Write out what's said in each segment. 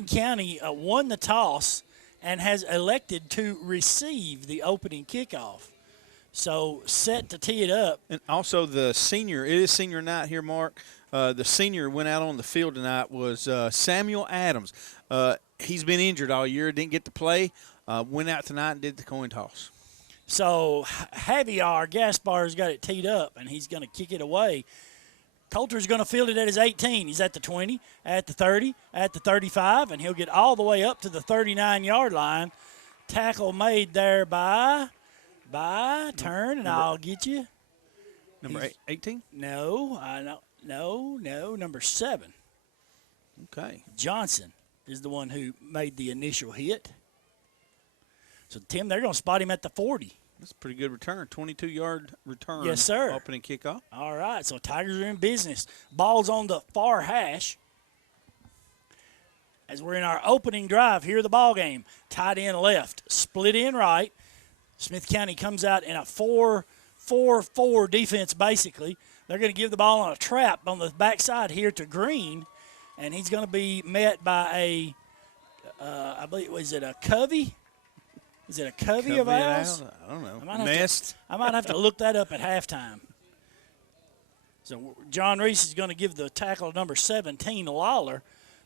Macon County won the toss and has elected to receive the opening kickoff. So set to tee it up. And also the senior, it is senior night here, Mark. The senior went out on the field tonight was Samuel Adams. He's been injured all year, didn't get to play. Went out tonight and did the coin toss. So Javier Gaspar's got it teed up, and he's going to kick it away. Coulter's going to field it at his 18. He's at the 20, at the 30, at the 35, and he'll get all the way up to the 39-yard line. Tackle made there by turn, and I'll get you. Number 18? No, number 7. Okay. Johnson is the one who made the initial hit. So, Tim, they're going to spot him at the 40. That's a pretty good return, 22-yard return. Yes, sir. Opening kickoff. All right, so Tigers are in business. Ball's on the far hash. As we're in our opening drive here of the ball game, tight end left, split in right. Smith County comes out in a 4-4-4 defense, basically. They're going to give the ball on a trap on the backside here to Green, and he's going to be met by I believe, was it a Covey? Is it a Covey of ours? I don't know. I might have to look that up at halftime. So John Reese is going to give the tackle number 17 to Lawler,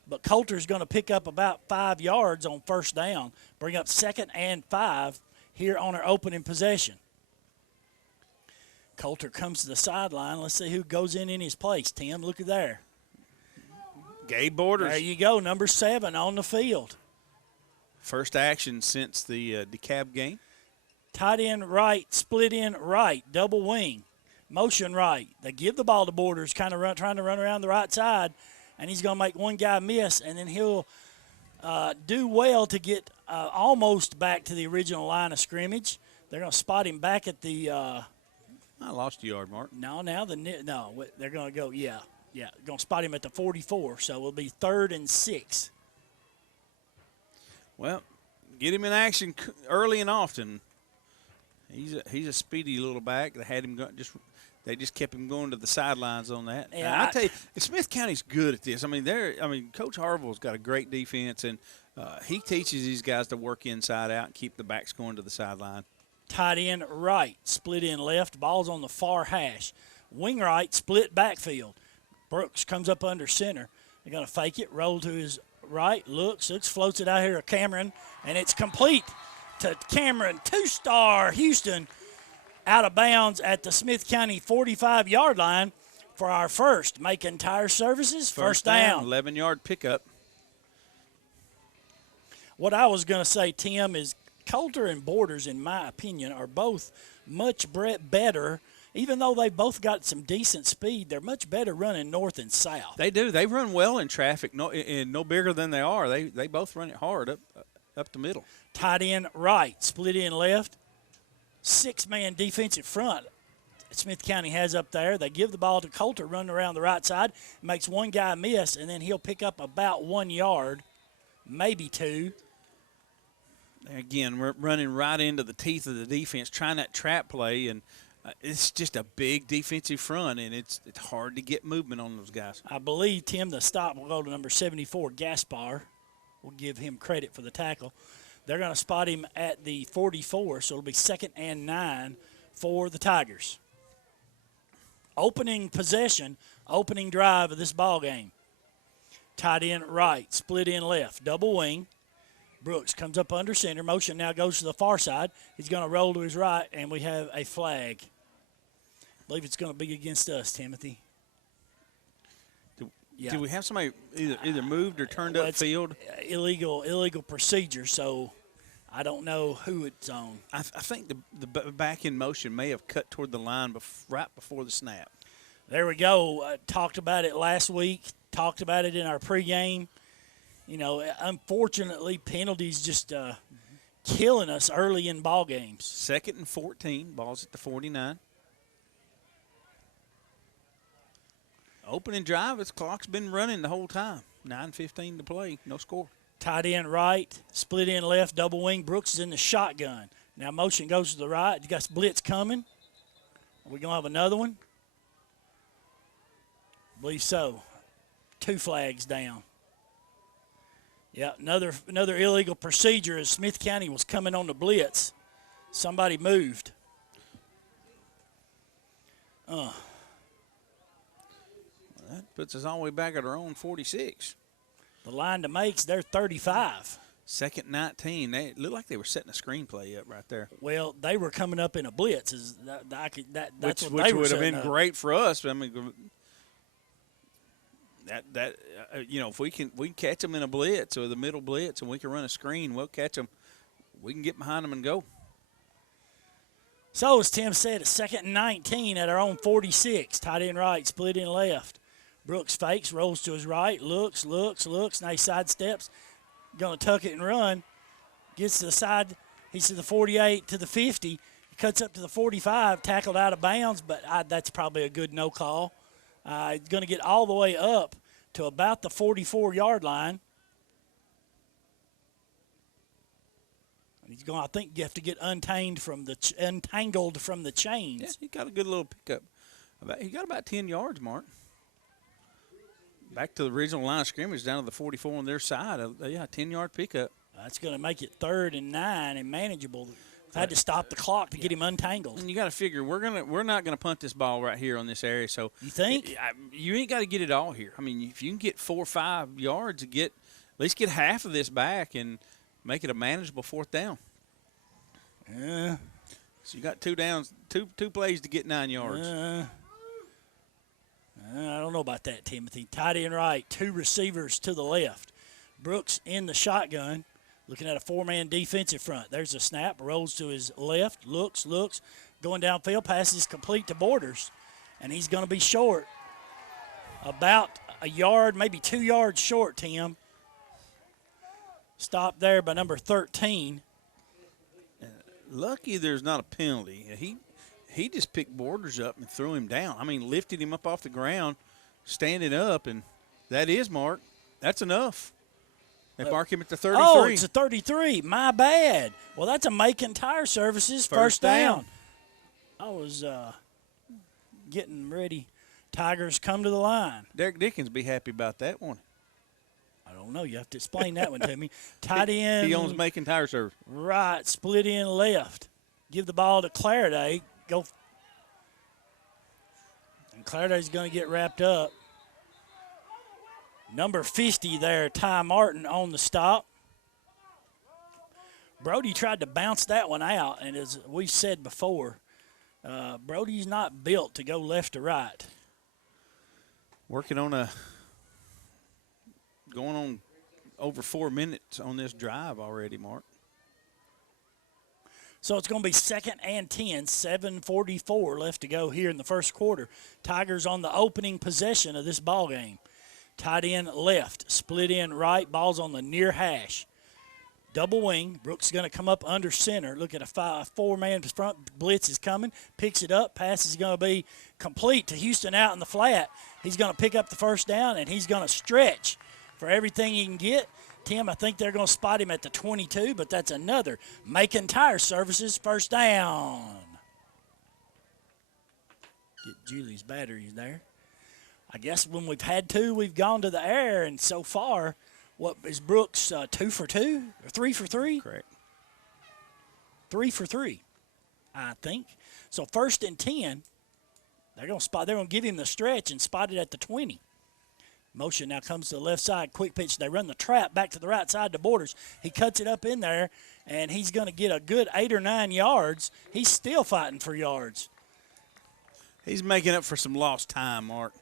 but Coulter's going to pick up about 5 yards on first down, bring up 2nd and 5 here on our opening possession. Coulter comes to the sideline. Let's see who goes in his place. Tim, look at there. Gabe Borders. There you go, number 7 on the field. First action since the DeKalb game. Tight end right, split in right, double wing, motion right. They give the ball to Borders, trying to run around the right side, and he's going to make one guy miss, and then he'll do well to get almost back to the original line of scrimmage. They're going to spot him back at the I lost a yard, Mark. They're going to go, going to spot him at the 44, so it'll be 3rd and 6. Well, get him in action early and often. He's a speedy little back. They had him they just kept him going to the sidelines on that. Yeah, I tell you, Smith County's good at this. Coach Harville's got a great defense, and he teaches these guys to work inside out and keep the backs going to the sideline. Tight end right, split in left, ball's on the far hash. Wing right, split backfield. Brooks comes up under center. They're going to fake it, roll to his right, looks, floats it out here to Cameron, and it's complete to Cameron. 2-star Houston out of bounds at the Smith County 45-yard line for our first Macon Tire Services first down. 11-yard pickup. What I was going to say, Tim, is Coulter and Borders, in my opinion, are both much better. Even though they both got some decent speed, they're much better running north and south. They do. They run well in traffic, no bigger than they are. They both run it hard up the middle. Tight end right, split in left. 6-man defensive front Smith County has up there. They give the ball to Coulter, running around the right side, makes one guy miss, and then he'll pick up about 1 yard, maybe 2. Again, we're running right into the teeth of the defense, trying that trap play, and it's just a big defensive front, and it's hard to get movement on those guys. I believe, Tim, the stop will go to number 74, Gaspar. We'll give him credit for the tackle. They're going to spot him at the 44, so it'll be 2nd and 9 for the Tigers. Opening possession, opening drive of this ball game. Tight end right, split in left, double wing. Brooks comes up under center. Motion now goes to the far side. He's going to roll to his right, and we have a flag. I believe it's going to be against us, Timothy. Do we have somebody either moved or turned up field? Illegal procedure, so I don't know who it's on. I think the back in motion may have cut toward the line right before the snap. There we go. Talked about it last week. Talked about it in our pregame. You know, unfortunately, penalties just killing us early in ball games. 2nd and 14, ball's at the 49. Opening drive, its clock's been running the whole time. 9:15 to play, no score. Tight end right, split in left, double wing. Brooks is in the shotgun. Now motion goes to the right. You got blitz coming. Are we going to have another one? I believe so. 2 flags down. Yeah, another illegal procedure as Smith County was coming on the blitz. Somebody moved. That puts us all the way back at our own 46. The line to makes, they're 35. Second 19. They looked like they were setting a screenplay up right there. Well, they were coming up in a blitz. That's which what they were would have been up. great for us. I mean, if we can catch them in a blitz or the middle blitz and we can run a screen, we'll catch them. We can get behind them and go. So, as Tim said, it's second and 19 at our own 46. Tight end right, split in left. Brooks fakes, rolls to his right, looks, now he sidesteps. Going to tuck it and run. Gets to the side. He's to the 48, to the 50. He cuts up to the 45, tackled out of bounds, but that's probably a good no call. He's going to get all the way up to about the 44-yard line. He's going. I think you have to get untangled from the chains. Yeah, he got a good little pickup. He got about 10 yards, Mark. Back to the original line of scrimmage, down to the 44 on their side. 10-yard pickup. That's going to make it 3rd and 9 and manageable. Had to stop the clock to get him untangled. And you got to figure we're not gonna punt this ball right here on this area. So you think you ain't got to get it all here. I mean, if you can get 4 or 5 yards, at least get half of this back and make it a manageable 4th down. Yeah. So you got 2 downs, two plays to get 9 yards. I don't know about that, Timothy. Tight end right, 2 receivers to the left. Brooks in the shotgun, looking at a 4-man defensive front. There's a snap, rolls to his left, looks, going downfield, passes complete to Borders, and he's going to be short. About a yard, maybe 2 yards short, Tim. Stopped there by number 13. Lucky there's not a penalty. He just picked Borders up and threw him down. I mean, lifted him up off the ground, standing up, and that is, Mark, that's enough. They mark him at the 33. Oh, it's a 33. My bad. Well, that's a Macon Tire Services first down. I was getting ready. Tigers come to the line. Derek Dickens be happy about that one. I don't know. You have to explain that one to me. Tight end. He owns Macon Tire Service. Right, split in left. Give the ball to Clariday. Go. And Clariday's going to get wrapped up. Number 50 there, Ty Martin on the stop. Brody tried to bounce that one out, and as we said before, Brody's not built to go left to right. Working on going on over 4 minutes on this drive already, Mark. So it's going to be 2nd and 10, 7:44 left to go here in the first quarter. Tigers on the opening possession of this ball game. Tight end left, split in right, ball's on the near hash. Double wing, Brooks is going to come up under center. Look at a 4-man front blitz is coming, picks it up, pass is going to be complete to Houston out in the flat. He's going to pick up the first down, and he's going to stretch for everything he can get. Tim, I think they're going to spot him at the 22, but that's another Macon Tire Services first down. Get Julie's batteries there. I guess when we've had 2, we've gone to the air, and so far, what is Brooks, 2 for 2 or 3 for 3? Correct. 3 for 3, I think. So 1st and 10, they're going to give him the stretch and spot it at the 20. Motion now comes to the left side, quick pitch. They run the trap back to the right side to Borders. He cuts it up in there, and he's going to get a good 8 or 9 yards. He's still fighting for yards. He's making up for some lost time, Mark.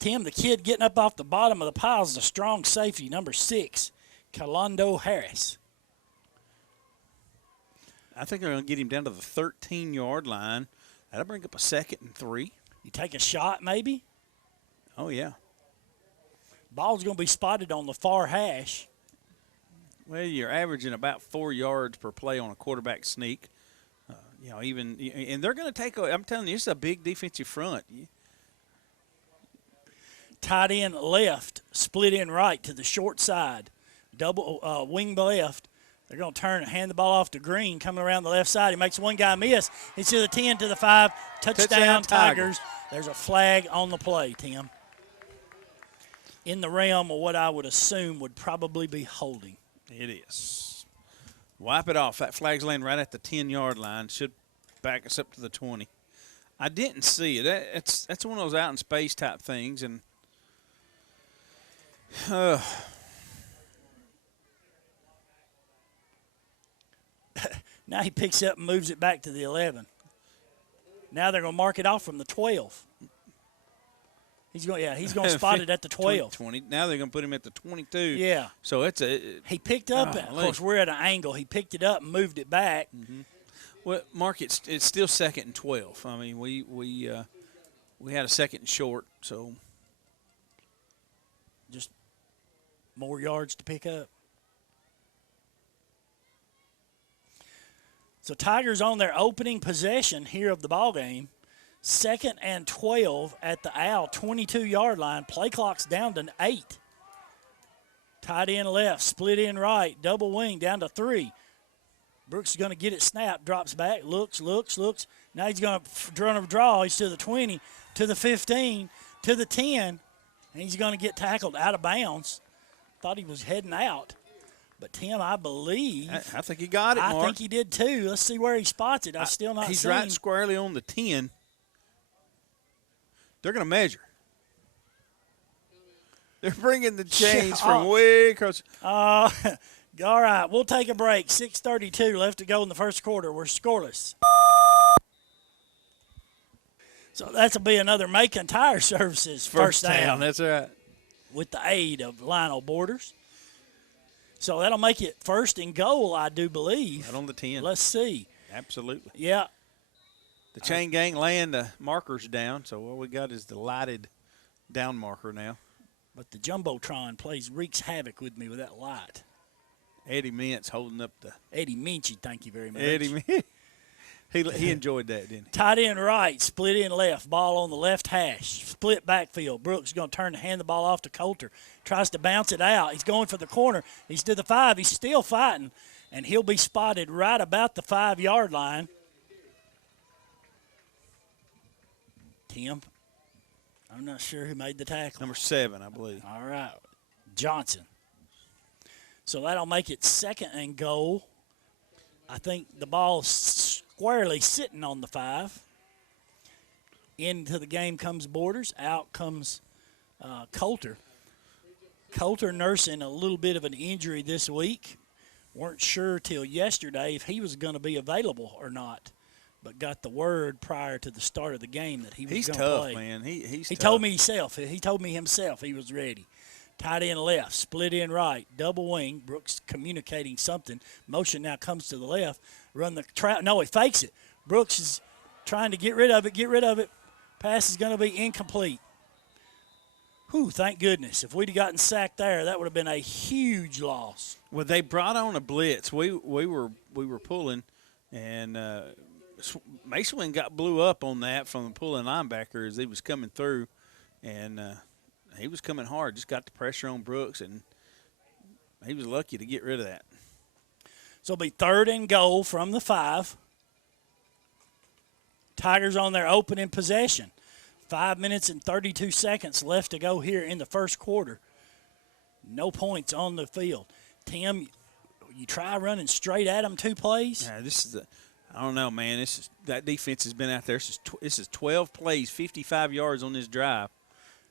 Tim, the kid getting up off the bottom of the pile is a strong safety, number 6, Calondo Harris. I think they're going to get him down to the 13-yard line. That'll bring up a 2nd and 3. You take a shot maybe? Oh, yeah. Ball's going to be spotted on the far hash. Well, you're averaging about 4 yards per play on a quarterback sneak. And they're going to take – I'm telling you, it's a big defensive front. Tight end left, split in right to the short side. Double wing left. They're going to turn and hand the ball off to Green coming around the left side. He makes one guy miss. He's to the 10, to the 5. Touchdown Tigers. There's a flag on the play, Tim. In the realm of what I would assume would probably be holding. It is. Wipe it off. That flag's laying right at the 10-yard line. Should back us up to the 20. I didn't see it. That's one of those out in space type things, and now he picks up and moves it back to the 11. Now they're going to mark it off from the 12. He's going to spot it at the 12. 20. Now they're going to put him at the 22. Yeah. So it's a. He picked up. Of course, we're at an angle. He picked it up and moved it back. Mm-hmm. Well, Mark, it's still 2nd and 12. I mean, we had a 2nd and short, so just more yards to pick up. So Tigers on their opening possession here of the ball game. 2nd and 12 at the Owl 22-yard line. Play clock's down to 8. Tight end left, split in right, double wing down to 3. Brooks is going to get it snapped, drops back, looks. Now he's going to run a draw. He's to the 20, to the 15, to the 10, and he's going to get tackled out of bounds. Thought he was heading out. But, Tim, I believe. I think he got it, Mark. I think he did, too. Let's see where he spots it. I've still not seen. He's right squarely on the 10. They're going to measure. They're bringing the chains from way across. All right, we'll take a break. 6:32 left to go in the first quarter. We're scoreless. So that'll be another Macon Tire Services first down. That's right. With the aid of Lionel Borders. So that'll make it 1st and goal, I do believe. Right on the 10. Let's see. Absolutely. Yeah. The chain gang laying the markers down, so all we got is the lighted down marker now. But the Jumbotron wreaks havoc with me with that light. Eddie Mintz holding up the – Eddie Minchie, thank you very much. Eddie Mintz. He enjoyed that, didn't he? Tight end right, split in left, ball on the left hash, split backfield. Brooks is going to hand the ball off to Coulter. Tries to bounce it out. He's going for the corner. He's to the 5. He's still fighting, and he'll be spotted right about the 5-yard line. Tim, I'm not sure who made the tackle. Number 7, I believe. All right, Johnson. So that'll make it 2nd and goal. I think the ball's squarely sitting on the 5. Into the game comes Borders. Out comes Coulter. Coulter nursing a little bit of an injury this week. Weren't sure till yesterday if he was going to be available or not, but got the word prior to the start of the game that he was going to play. He's tough, man. He's he tough. told me himself he was ready. Tight end left, split in right, double wing. Brooks communicating something. Motion now comes to the left. Run the trap. No, he fakes it. Brooks is trying to get rid of it. Pass is going to be incomplete. Whew, thank goodness. If we'd have gotten sacked there, that would have been a huge loss. Well, they brought on a blitz. We were pulling, and Mason got blew up on that from the pulling linebacker as he was coming through, and he was coming hard. Just got the pressure on Brooks, and he was lucky to get rid of that. So it'll be 3rd and goal from the 5. Tigers on their opening possession. 5 minutes and 32 seconds left to go here in the first quarter. No points on the field. Tim, you try running straight at them 2 plays? Yeah, I don't know, man. That defense has been out there. This is 12 plays, 55 yards on this drive.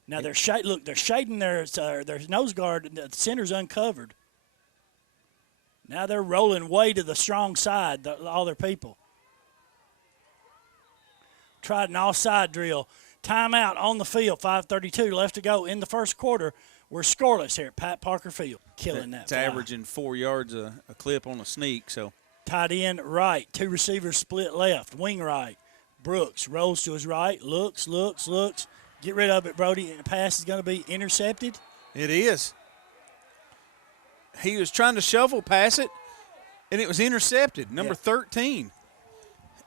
Now they're shading their nose guard. The center's uncovered. Now they're rolling way to the strong side, all their people. Tried an offside drill. Timeout on the field, 5:32 left to go in the first quarter. We're scoreless here at Pat Parker Field. Killing that. It's averaging 4 yards a clip on a sneak. So tight end right, 2 receivers split left, wing right. Brooks rolls to his right, looks. Get rid of it, Brody, and the pass is going to be intercepted. It is. He was trying to shovel pass it, and it was intercepted. Number 13.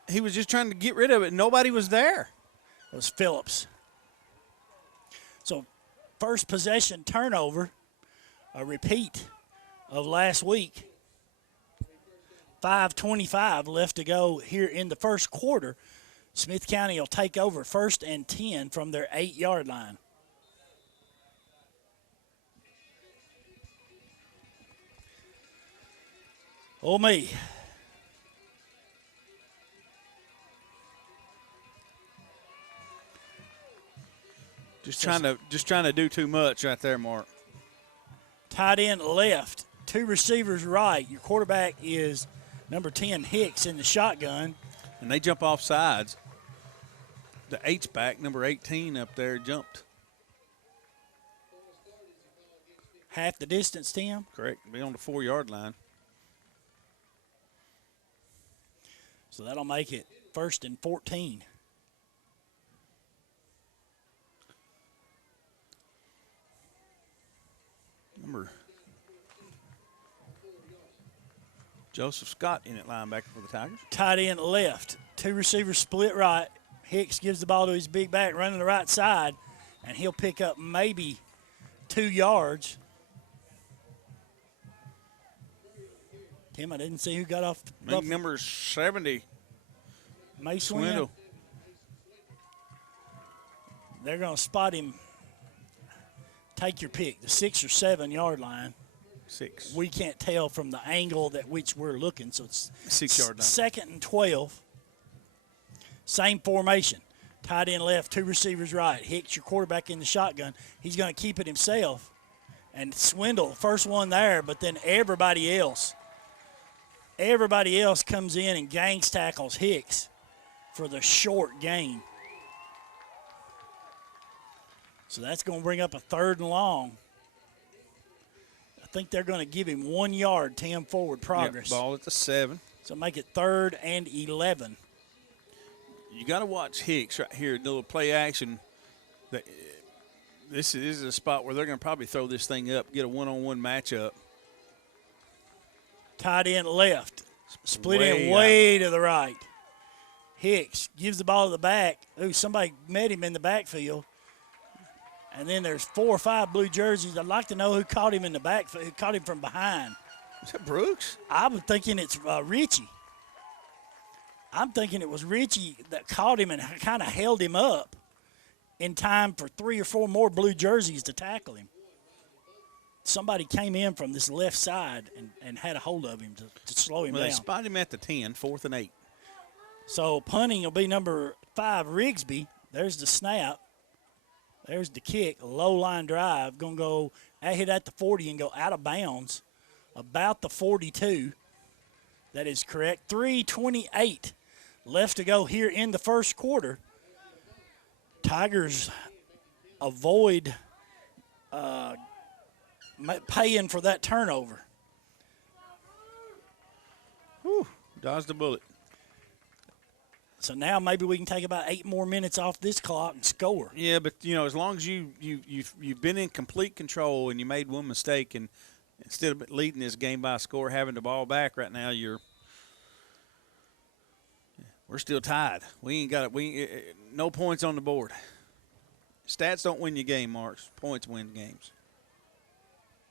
He was just trying to get rid of it. Nobody was there. It was Phillips. So first possession turnover, a repeat of last week. 5:25 left to go here in the first quarter. Smith County will take over 1st and 10 from their 8-yard line. Oh, me. Just trying to do too much right there, Mark. Tight end left, 2 receivers right. Your quarterback is number 10, Hicks, in the shotgun. And they jump off sides. The H-back, number 18 up there, jumped. Half the distance, Tim. Correct. Be on the 4-yard line. So that'll make it 1st and 14. Number Joseph Scott in at linebacker for the Tigers. Tight end left, 2 receivers split right. Hicks gives the ball to his big back, running the right side, and he'll pick up maybe 2 yards. Tim, I didn't see who got off. Number 70. Mace Swindle. They're going to spot him. Take your pick, the 6 or 7 yard line. 6. We can't tell from the angle that which we're looking, so it's 6 yard line. 2nd and 12. Same formation. Tight end left, 2 receivers right. Hicks, your quarterback, in the shotgun. He's going to keep it himself. And Swindle, first one there, but then everybody else comes in and gangs tackles Hicks for the short gain. So that's going to bring up a 3rd and long. I think they're going to give him 1 yard, 10 forward progress. Yep, ball at the 7. So make it 3rd and 11. You got to watch Hicks right here, do a play action. This is a spot where they're going to probably throw this thing up, get a one-on-one matchup. Tight end left, split Way in way to the right. Hicks gives the ball to the back. Ooh, somebody met him in the backfield. And then there's 4 or 5 blue jerseys. I'd like to know who caught him in the backfield, who caught him from behind. Is that Brooks? I'm thinking it's Richie. I'm thinking it was Richie that caught him and kind of held him up in time for 3 or 4 more blue jerseys to tackle him. Somebody came in from this left side and had a hold of him to slow him down. They spotted him at the 10, 4th and 8. So punting will be number 5, Rigsby. There's the snap. There's the kick, a low line drive. Going to go hit at the 40 and go out of bounds about the 42. That is correct. 3:28 left to go here in the first quarter. Tigers avoid paying for that turnover. Whew, dodged the bullet. So now maybe we can take about 8 more minutes off this clock and score. Yeah, but, as long as you've been in complete control and you made one mistake, and instead of leading this game by a score, having the ball back right now, we're still tied. We ain't got no points on the board. Stats don't win you game, Marks. Points win games.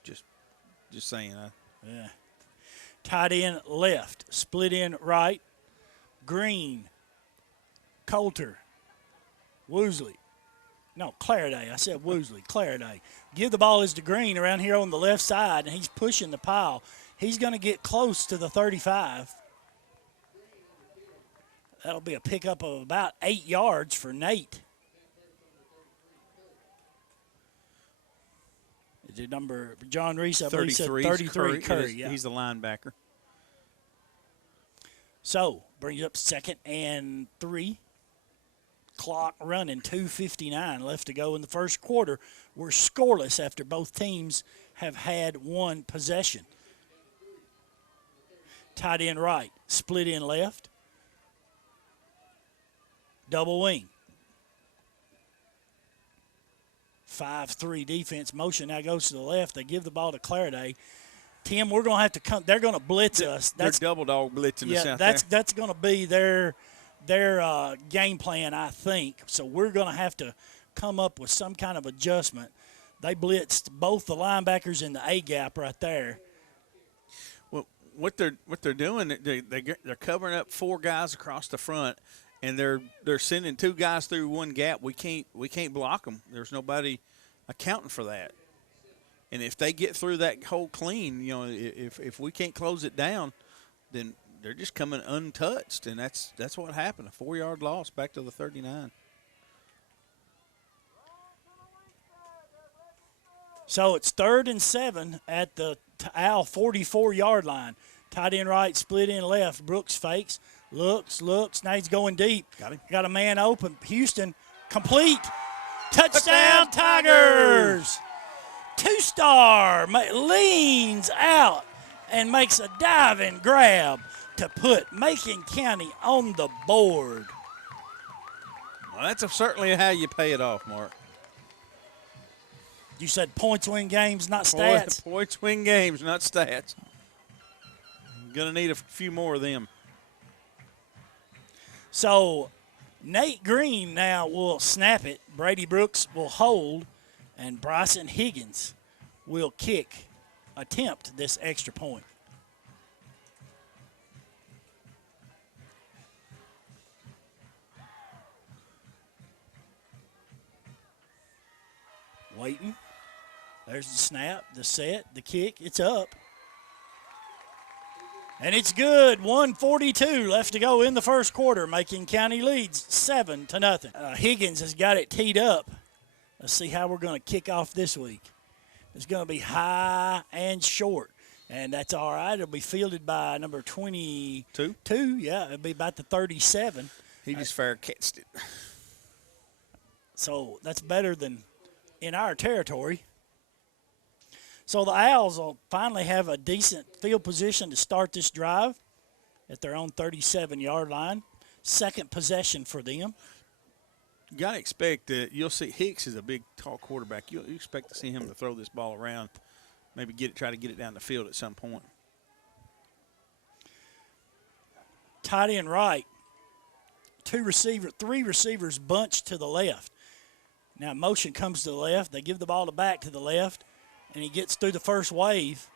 Just saying. Yeah. Tight end left, split in right. Green, Coulter, Woosley. No, Claraday. I said Woosley. Claraday. Give the ball is to Green around here on the left side, and he's pushing the pile. He's going to get close to the 35. That'll be a pickup of about 8 yards for Nate. Is it number John Reese? I believe said 33. Curry. Yeah. He's the linebacker. So brings up 2nd and 3. Clock running, 2:59 left to go in the first quarter. We're scoreless after both teams have had 1 possession. Tight end right, split in left. Double wing. 5-3 defense motion now goes to the left. They give the ball to Claraday. Tim, we're going to have to come. They're going to blitz us. They're double dog blitzing us out there. That's going to be their game plan, I think. So we're going to have to come up with some kind of adjustment. They blitzed both the linebackers in the A gap right there. Well, what they're doing, they're covering up 4 guys across the front, and they're sending 2 guys through 1 gap. We can't block them. There's nobody accounting for that. And if they get through that hole clean, if we can't close it down, then they're just coming untouched, and that's what happened. A 4-yard loss back to the 39. So it's 3rd and 7 at the Owl 44-yard line. Tight end right, split in left. Brooks fakes, looks. Now he's going deep. Got him. Got a man open. Houston, complete. Touchdown, Tigers! 2-star leans out and makes a diving grab to put Macon County on the board. Well, that's certainly how you pay it off, Mark. You said points win games, not stats. Points win games, not stats. Going to need a few more of them. So Nate Green now will snap it. Brady Brooks will hold, and Bryson Higgins will attempt this extra point. Waiting. There's the snap, the set, the kick. It's up. And it's good. 1:42 left to go in the first quarter. Macon County leads 7-0. Higgins has got it teed up. Let's see how we're going to kick off this week. It's going to be high and short, and that's all right. It'll be fielded by number 22. Yeah, it'll be about the 37. He just fair catched it. So that's better than in our territory. So the Owls will finally have a decent field position to start this drive at their own 37-yard line. Second possession for them. You got to expect that you'll see Hicks is a big, tall quarterback. You expect to see him to throw this ball around, maybe try to get it down the field at some point. Tight end right. 3 receivers bunched to the left. Now motion comes to the left. They give the ball back to the left, and he gets through the first wave.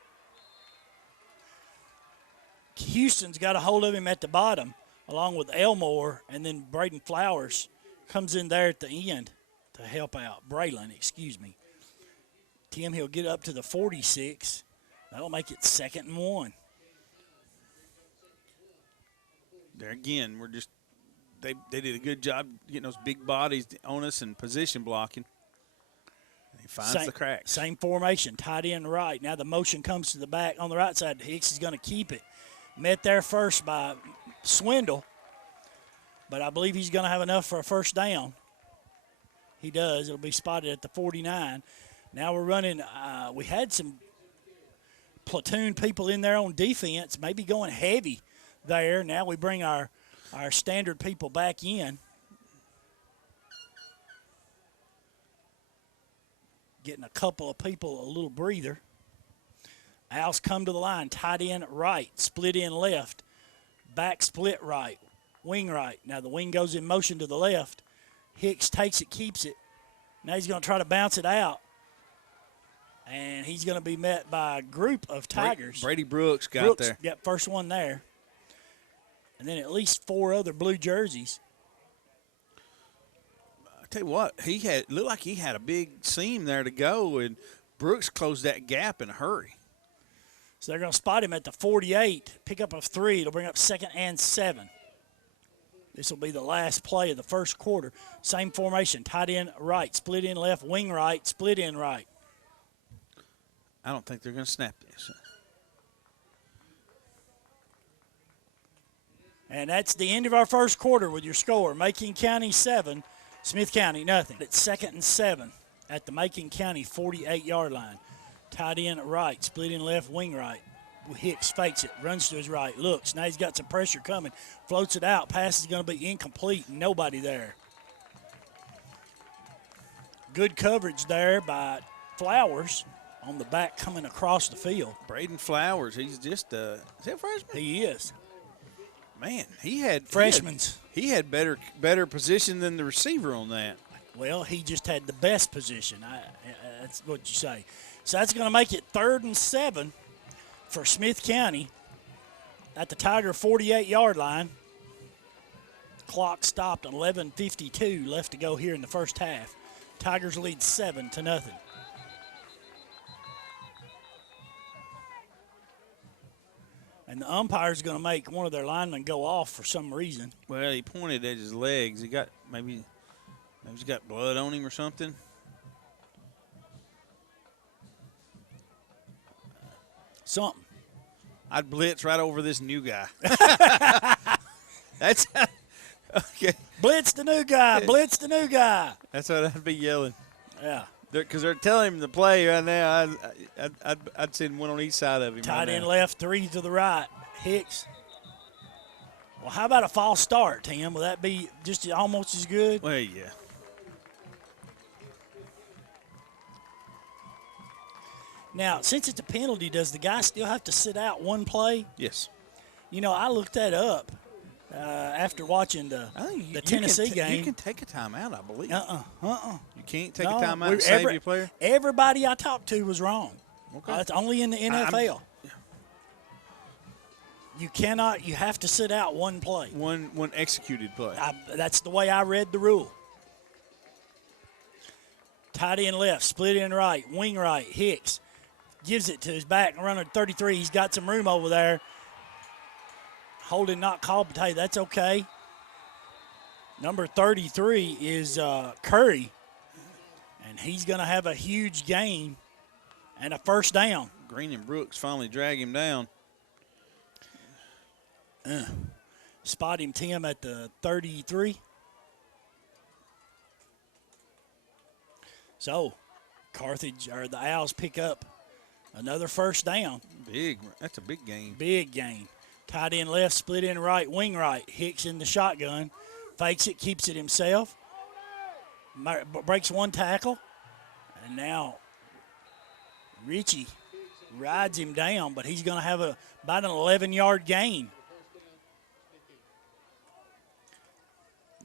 Houston's got a hold of him at the bottom, along with Elmore, and then Braden Flowers comes in there at the end to help out. Braylon, excuse me. Tim, he'll get up to the 46. That'll make it 2nd and 1. There again, they did a good job getting those big bodies on us and position blocking. He finds the cracks. Same formation, tight end right. Now the motion comes to the back on the right side. Hicks is going to keep it. Met there first by Swindle, but I believe he's going to have enough for a first down. He does. It'll be spotted at the 49. Now we're running. We had some platoon people in there on defense, maybe going heavy there. Now we bring our standard people back in. Getting a couple of people a little breather. Owls come to the line. Tight end right, split in left, back split right, wing right. Now the wing goes in motion to the left. Hicks takes it, keeps it. Now he's going to try to bounce it out. And he's going to be met by a group of Tigers. Brady Brooks got there. Yep, first one there. And then at least 4 other blue jerseys. I tell you what, looked like he had a big seam there to go, and Brooks closed that gap in a hurry. So they're going to spot him at the 48, pick up a 3. It'll bring up 2nd and 7. This will be the last play of the first quarter. Same formation, tight end right, split in left, wing right, split in right. I don't think they're going to snap this. And that's the end of our first quarter with your score. Macon County 7, Smith County nothing. It's 2nd and 7 at the Macon County 48-yard line. Tight end right, split in left, wing right. Hicks fakes it, runs to his right, looks. Now he's got some pressure coming, floats it out. Pass is going to be incomplete, nobody there. Good coverage there by Flowers on the back coming across the field. Braden Flowers, he's just is he a freshman? He is. Man, he had Freshmen's. He had better position than the receiver on that. Well, he just had the best position. That's what you say. So that's going to make it 3rd and 7 for Smith County at the Tiger 48-yard line. Clock stopped at 11:52 left to go here in the first half. Tigers lead 7-0. And the umpire's going to make one of their linemen go off for some reason. Well, he pointed at his legs. He got maybe he's got blood on him or something. Something. I'd blitz right over this new guy. That's okay. Blitz the new guy. Blitz the new guy. That's what I'd be yelling. Yeah. Because they're telling him to play right now. I'd send one on each side of him. Tight right end now. left, 3 to the right. Hicks. Well, how about a false start, Tim? Will that be just almost as good? Well, yeah. Now, since it's a penalty, does the guy still have to sit out one play? Yes. You know, I looked that up after watching the Tennessee game. You can take a timeout, I believe. You can't take No, a timeout and save your player? Everybody I talked to was wrong. Okay. It's only in the NFL. You cannot. You have to sit out one play. One executed play. That's the way I read the rule. Tight end left, split end right, wing right. Hicks gives it to his back runner 33. He's got some room over there. Holding not called, but hey, that's okay. Number 33 is Curry, and he's going to have a huge gain and a first down. Green and Brooks finally drag him down. Spot him, Tim, at the 33. So, Carthage, or the Owls, pick up another first down. That's a big game. Big gain. Tight end left, split end right, wing right. Hicks in the shotgun. Fakes it, keeps it himself. Breaks one tackle. And now Richie rides him down, but he's going to have about an 11-yard gain.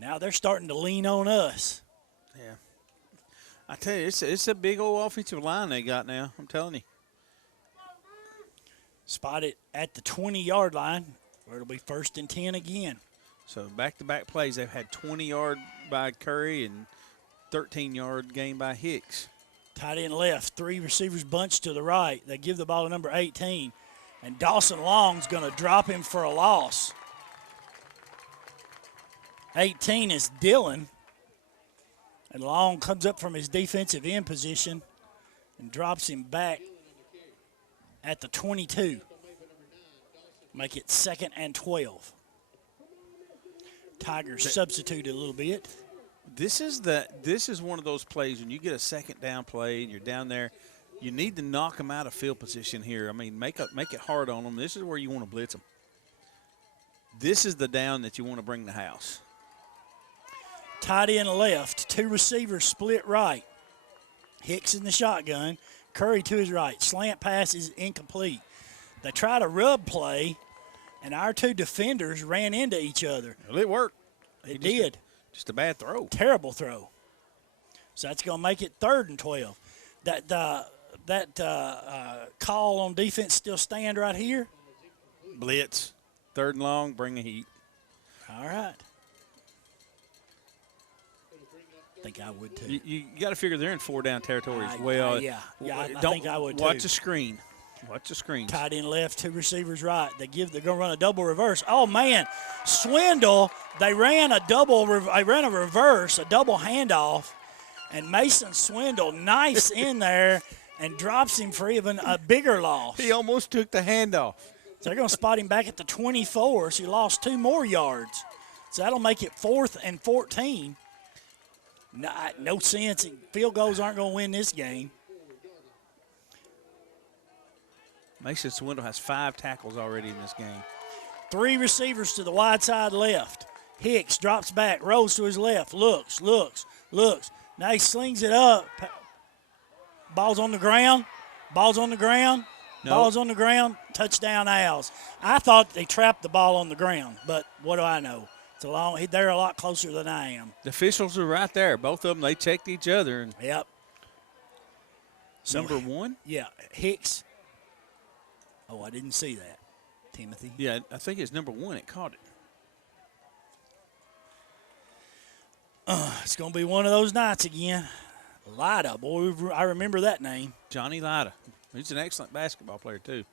Now they're starting to lean on us. Yeah. I tell you, it's a big old offensive line they got now. I'm telling you. Spotted at the 20-yard line, where it'll be 1st and 10 again. So back-to-back plays, they've had 20-yard by Curry and 13-yard gain by Hicks. Tight end left, 3 receivers bunched to the right. They give the ball to number 18, and Dawson Long's going to drop him for a loss. 18 is Dillon, and Long comes up from his defensive end position and drops him back at the 22. Make it 2nd and 12. Tigers substituted a little bit. This is one of those plays when you get a second down play and you're down there, you need to knock them out of field position here. I mean, make it hard on them. This is where you want to blitz them. This is the down that you want to bring the house. Tight end left, 2 receivers split right. Hicks in the shotgun. Curry to his right. Slant pass is incomplete. They tried a rub play, and our 2 defenders ran into each other. Well, it worked. It did. Just a bad throw. Terrible throw. So that's going to make it 3rd and 12. That call on defense still stand right here? Blitz. 3rd and long, bring a heat. All right. I think I would too. You got to figure they're in 4-down territory as well. I think I would too. Watch the screen. Watch the screen. Tight end left, 2 receivers right. They're going to run a double reverse. Oh man, Swindle! They ran a reverse, a double handoff, and Mason Swindle knifes in there and drops him for even a bigger loss. He almost took the handoff. So they're going to spot him back at the 24. So he lost 2 more yards. So that'll make it 4th and 14. No sense. Field goals aren't going to win this game. Mason Swindle has 5 tackles already in this game. 3 receivers to the wide side left. Hicks drops back, rolls to his left, looks. Now he slings it up. Ball's on the ground. Touchdown Owls. I thought they trapped the ball on the ground, but what do I know? They're a lot closer than I am. The officials are right there. Both of them, they checked each other. And yep. Number 1? Yeah, Hicks. Oh, I didn't see that, Timothy. Yeah, I think it's number 1. It caught it. It's going to be one of those nights again. Lida, boy, I remember that name. Johnny Lida. He's an excellent basketball player, too.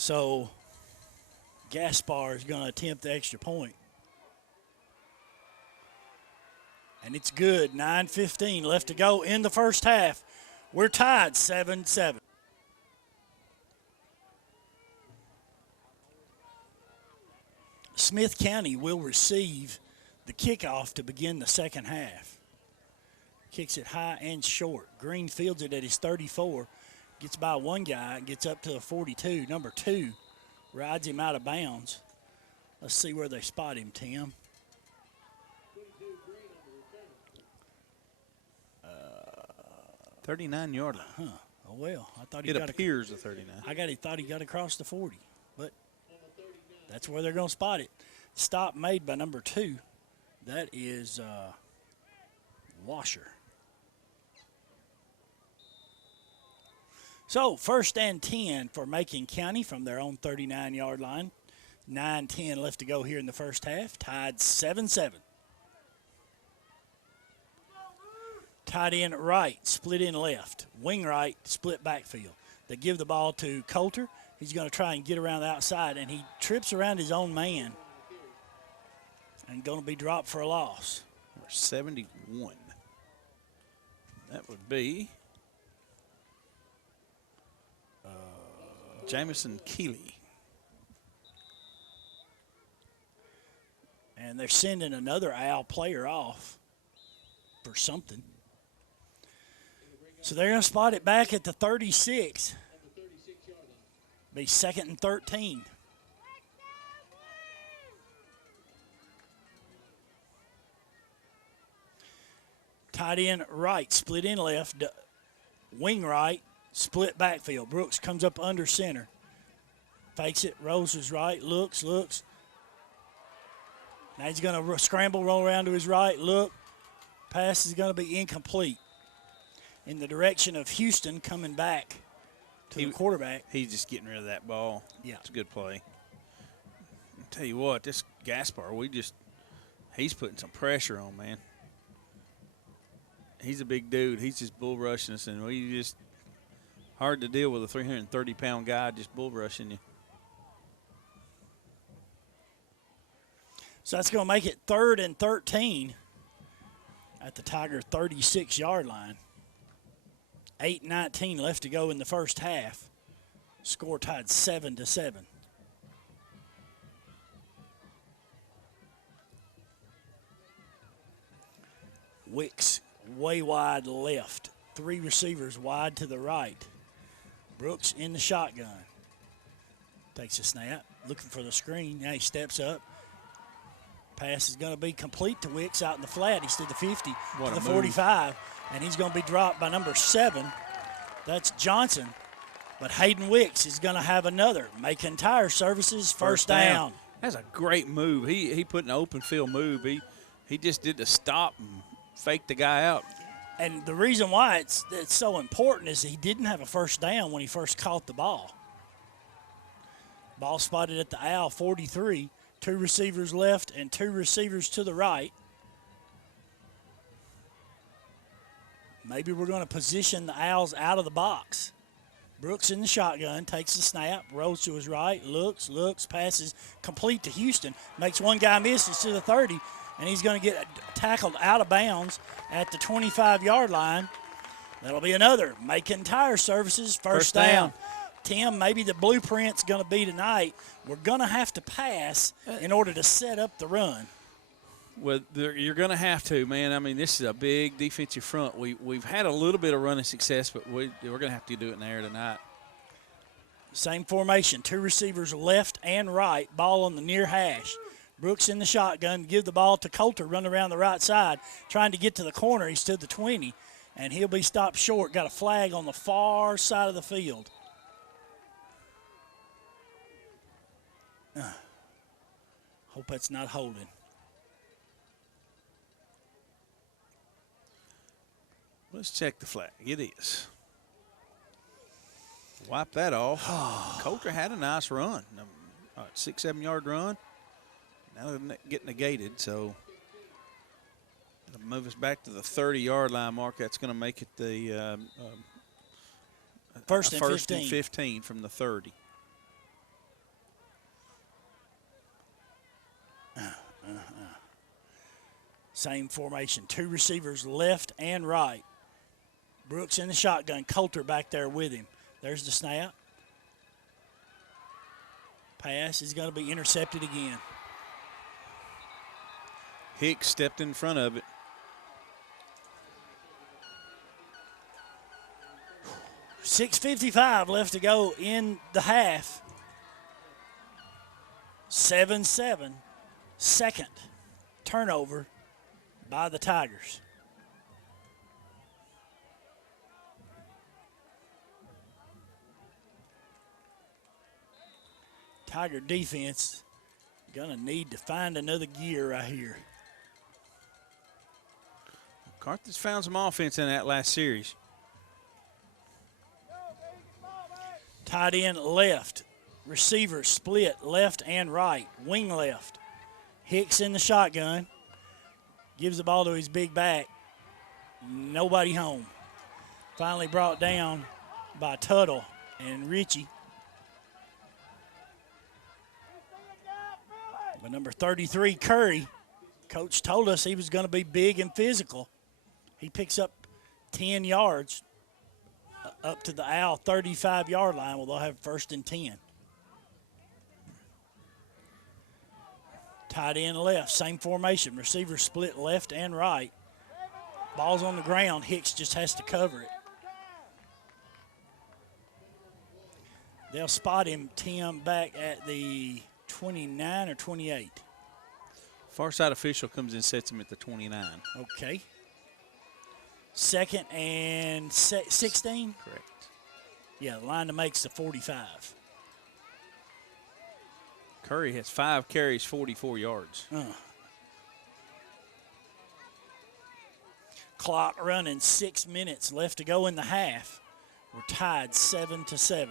So Gaspar is going to attempt the extra point. And it's good. 9:15 left to go in the first half. We're tied 7-7. Smith County will receive the kickoff to begin the second half. Kicks it high and short. Green fields it at his 34. Gets by one guy, gets up to the 42. Number 2 rides him out of bounds. Let's see where they spot him, Tim. 39-yard line. Huh. Oh, well, I thought he It appears a 39. thought he got across the 40, but that's where they're going to spot it. Stop made by number 2. That is Washer. So, 1st and 10 for Macon County from their own 39-yard line. 9:10 left to go here in the first half. Tied 7-7. Tight end right, split in left. Wing right, split backfield. They give the ball to Coulter. He's going to try and get around the outside, and he trips around his own man and going to be dropped for a loss. Number 71. That would be Jamison Keeley. And they're sending another Owl player off for something. So they're going to spot it back at the 36. Be 2nd and 13. Tight end right, split in left. Wing right, split backfield. Brooks comes up under center. Fakes it, rolls his right, looks. Now he's going to scramble, roll around to his right, look. Pass is going to be incomplete. In the direction of Houston coming back to the quarterback. He's just getting rid of that ball. Yeah. It's a good play. I'll tell you what, this Gaspar, he's putting some pressure on, man. He's a big dude. He's just bull rushing us, and we just hard to deal with a 330-pound guy just bull rushing you. So that's going to make it 3rd and 13 at the Tiger 36-yard line. 8:19 left to go in the first half. Score tied 7-7. Wicks way wide left. 3 receivers wide to the right. Brooks in the shotgun. Takes a snap, looking for the screen. Now he steps up. Pass is going to be complete to Wicks out in the flat. He's to the 50, to the 45, and he's going to be dropped by number 7. That's Johnson. But Hayden Wicks is going to have another. Macon Tire Services first down. That's a great move. He put an open field move. He just did the stop and fake the guy out. And the reason why it's so important is he didn't have a first down when he first caught the ball. Ball spotted at the Owl 43. 2 receivers left and 2 receivers to the right. Maybe we're going to position the Owls out of the box. Brooks in the shotgun, takes the snap, rolls to his right, looks, passes complete to Houston. Makes one guy miss, it's to the 30, and he's going to get tackled out of bounds at the 25-yard line. That'll be another Macon Tire Services first down. Tim, maybe the blueprint's going to be tonight. We're going to have to pass in order to set up the run. Well, you're going to have to, man. I mean, this is a big defensive front. We've had a little bit of running success, but we're going to have to do it in the air tonight. Same formation, 2 receivers left and right, ball on the near hash. Brooks in the shotgun, give the ball to Coulter, run around the right side, trying to get to the corner. He's to the 20, and he'll be stopped short. Got a flag on the far side of the field. Hope that's not holding. Let's check the flag. It is. Wipe that off. Coulter had a nice run. 6-7 yard run. Now they're getting negated, so it'll move us back to the 30-yard line mark. That's going to make it the first and 15 from the 30. Same formation. 2 receivers left and right. Brooks in the shotgun. Coulter back there with him. There's the snap. Pass is going to be intercepted again. Hicks stepped in front of it. .6:55 left to go in the half. 7-7. Second turnover by the Tigers. Tiger defense gonna need to find another gear right here. Carthage found some offense in that last series. Tight end left. Receivers split left and right. Wing left. Hicks in the shotgun. Gives the ball to his big back. Nobody home. Finally brought down by Tuttle and Richie. But number 33, Curry, coach told us he was going to be big and physical. He picks up 10 yards up to the Owl 35-yard line. Well, they'll have 1st and 10. Tight end left, same formation. Receivers split left and right. Ball's on the ground. Hicks just has to cover it. They'll spot him, Tim, back at the 29 or 28. Far side official comes in, sets him at the 29. Okay. 2nd and 16? Correct. Yeah, the line that makes the 45. Curry has 5 carries, 44 yards. Clock running, 6 minutes left to go in the half. We're tied 7-7.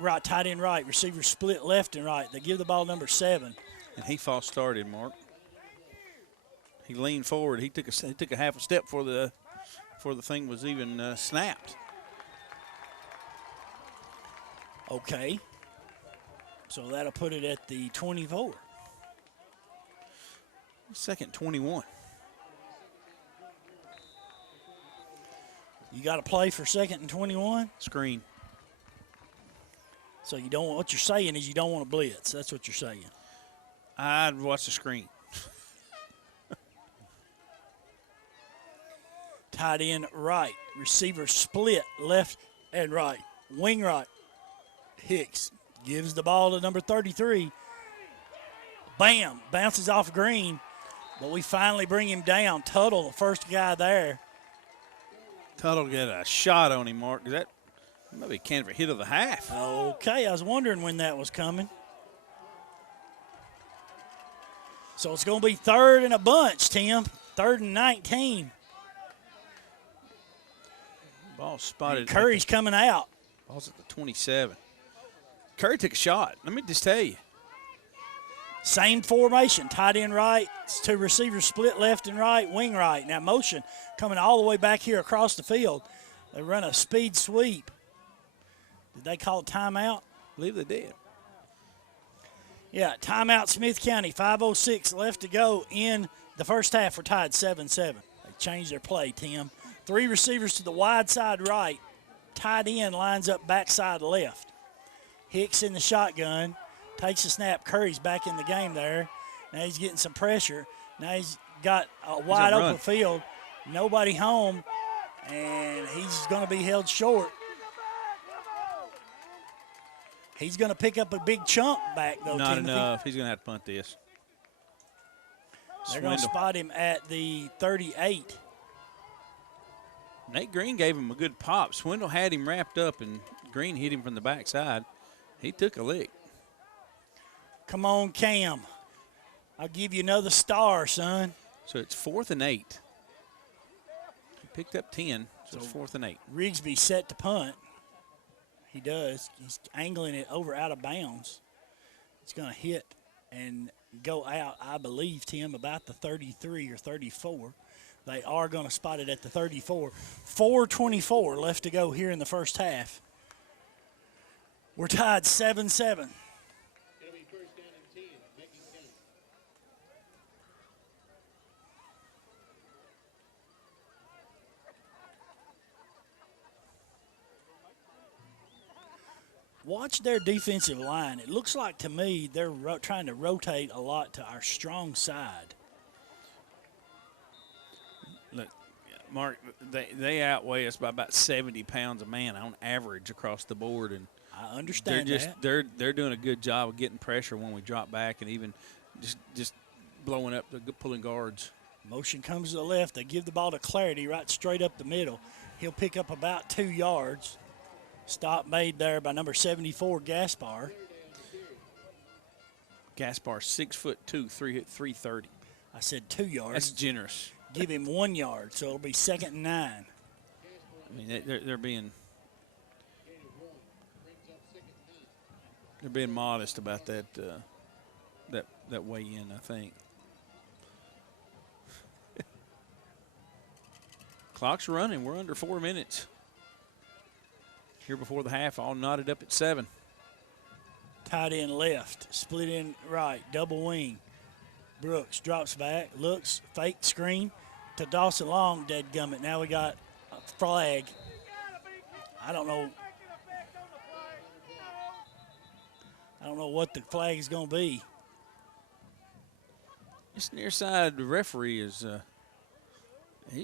Right, tight end right. Receivers split left and right. They give the ball number 7. And he false started, Mark. He leaned forward. He took a half a step before the thing was even snapped. Okay. So that'll put it at the 24. 2nd 21. You got to play for 2nd and 21? Screen. So you don't. What you're saying is you don't want to blitz. That's what you're saying. I'd watch the screen. Tight end right. Receiver split left and right. Wing right. Hicks gives the ball to number 33. Bam. Bounces off Green. But we finally bring him down. Tuttle, the first guy there. Tuttle get a shot on him, Mark. That might be a candidate for hit of the half. Okay, I was wondering when that was coming. So it's going to be 3rd and a bunch, Tim. 3rd and 19. Ball spotted. And Curry's coming out. Ball's at the 27. Curry took a shot. Let me just tell you. Same formation, tight end right, 2 receivers split left and right, wing right. Now motion coming all the way back here across the field. They run a speed sweep. Did they call a timeout? I believe they did. Yeah, timeout Smith County, 5:06 left to go in the first half. We're tied 7-7. They changed their play, Tim. 3 receivers to the wide side right. Tight end lines up backside left. Hicks in the shotgun. Takes the snap. Curry's back in the game there. Now he's getting some pressure. Now he's got a wide open field. Nobody home. And he's going to be held short. He's going to pick up a big chunk back, though, Not Timothy. enough. He's going to have to punt this. They're going to spot him at the 38. Nate Green gave him a good pop. Swindle had him wrapped up, and Green hit him from the backside. He took a lick. Come on, Cam. I'll give you another star, son. So it's 4th and 8. He picked up 10, so it's 4th and 8. Rigsby set to punt. He does. He's angling it over out of bounds. It's going to hit and go out, I believe, Tim, about the 33 or 34. They are going to spot it at the 34. 4:24 left to go here in the first half. We're tied 7-7. Watch their defensive line. It looks like to me they're trying to rotate a lot to our strong side. Look, Mark, they outweigh us by about 70 pounds a man on average across the board, and I understand they're doing a good job of getting pressure when we drop back and even just blowing up the pulling guards. Motion comes to the left. They give the ball to Clarity right straight up the middle. He'll pick up about 2 yards. Stop made there by number 74, Gaspar. Gaspar, 6'2", 330. I said 2 yards. That's generous. Give him 1 yard, so it'll be 2nd and 9. I mean, they're being modest about that weigh in, I think. Clock's running. We're under 4 minutes. Here before the half, all knotted up at 7. Tight end left, split in right, double wing. Brooks drops back, looks, fake screen to Dawson Long, deadgummit. Now we got a flag. I don't know what the flag is going to be. This near side referee is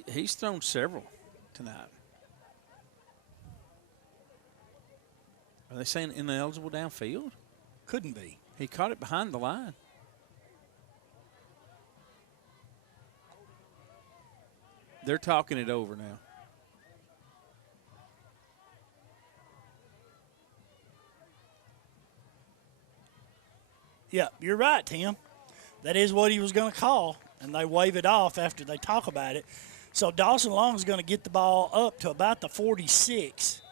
he's thrown several tonight. Are they saying ineligible downfield? Couldn't be. He caught it behind the line. They're talking it over now. Yeah, you're right, Tim. That is what he was going to call, and they wave it off after they talk about it. So Dawson Long is going to get the ball up to about the 46.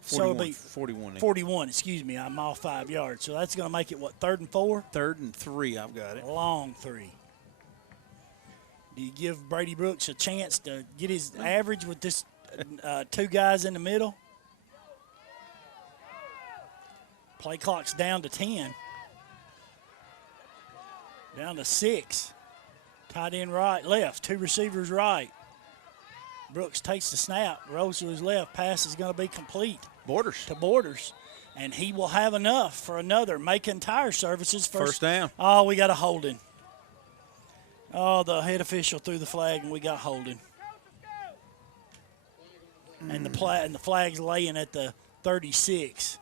41, so it'll be 41. 41, excuse me. I'm off 5 yards. So that's going to make it, what, 3rd and 4? 3rd and 3, I've got it. Long 3. Do you give Brady Brooks a chance to get his average with this 2 guys in the middle? Play clock's down to 10. Down to 6. Tight end right, left. 2 receivers right. Brooks takes the snap, rolls to his left. Pass is going to be complete. Borders. To Borders. And he will have enough for another Macon Tire Services. First down. Oh, we got a holding. Oh, the head official threw the flag, and we got holding. And the flag's laying at the 36.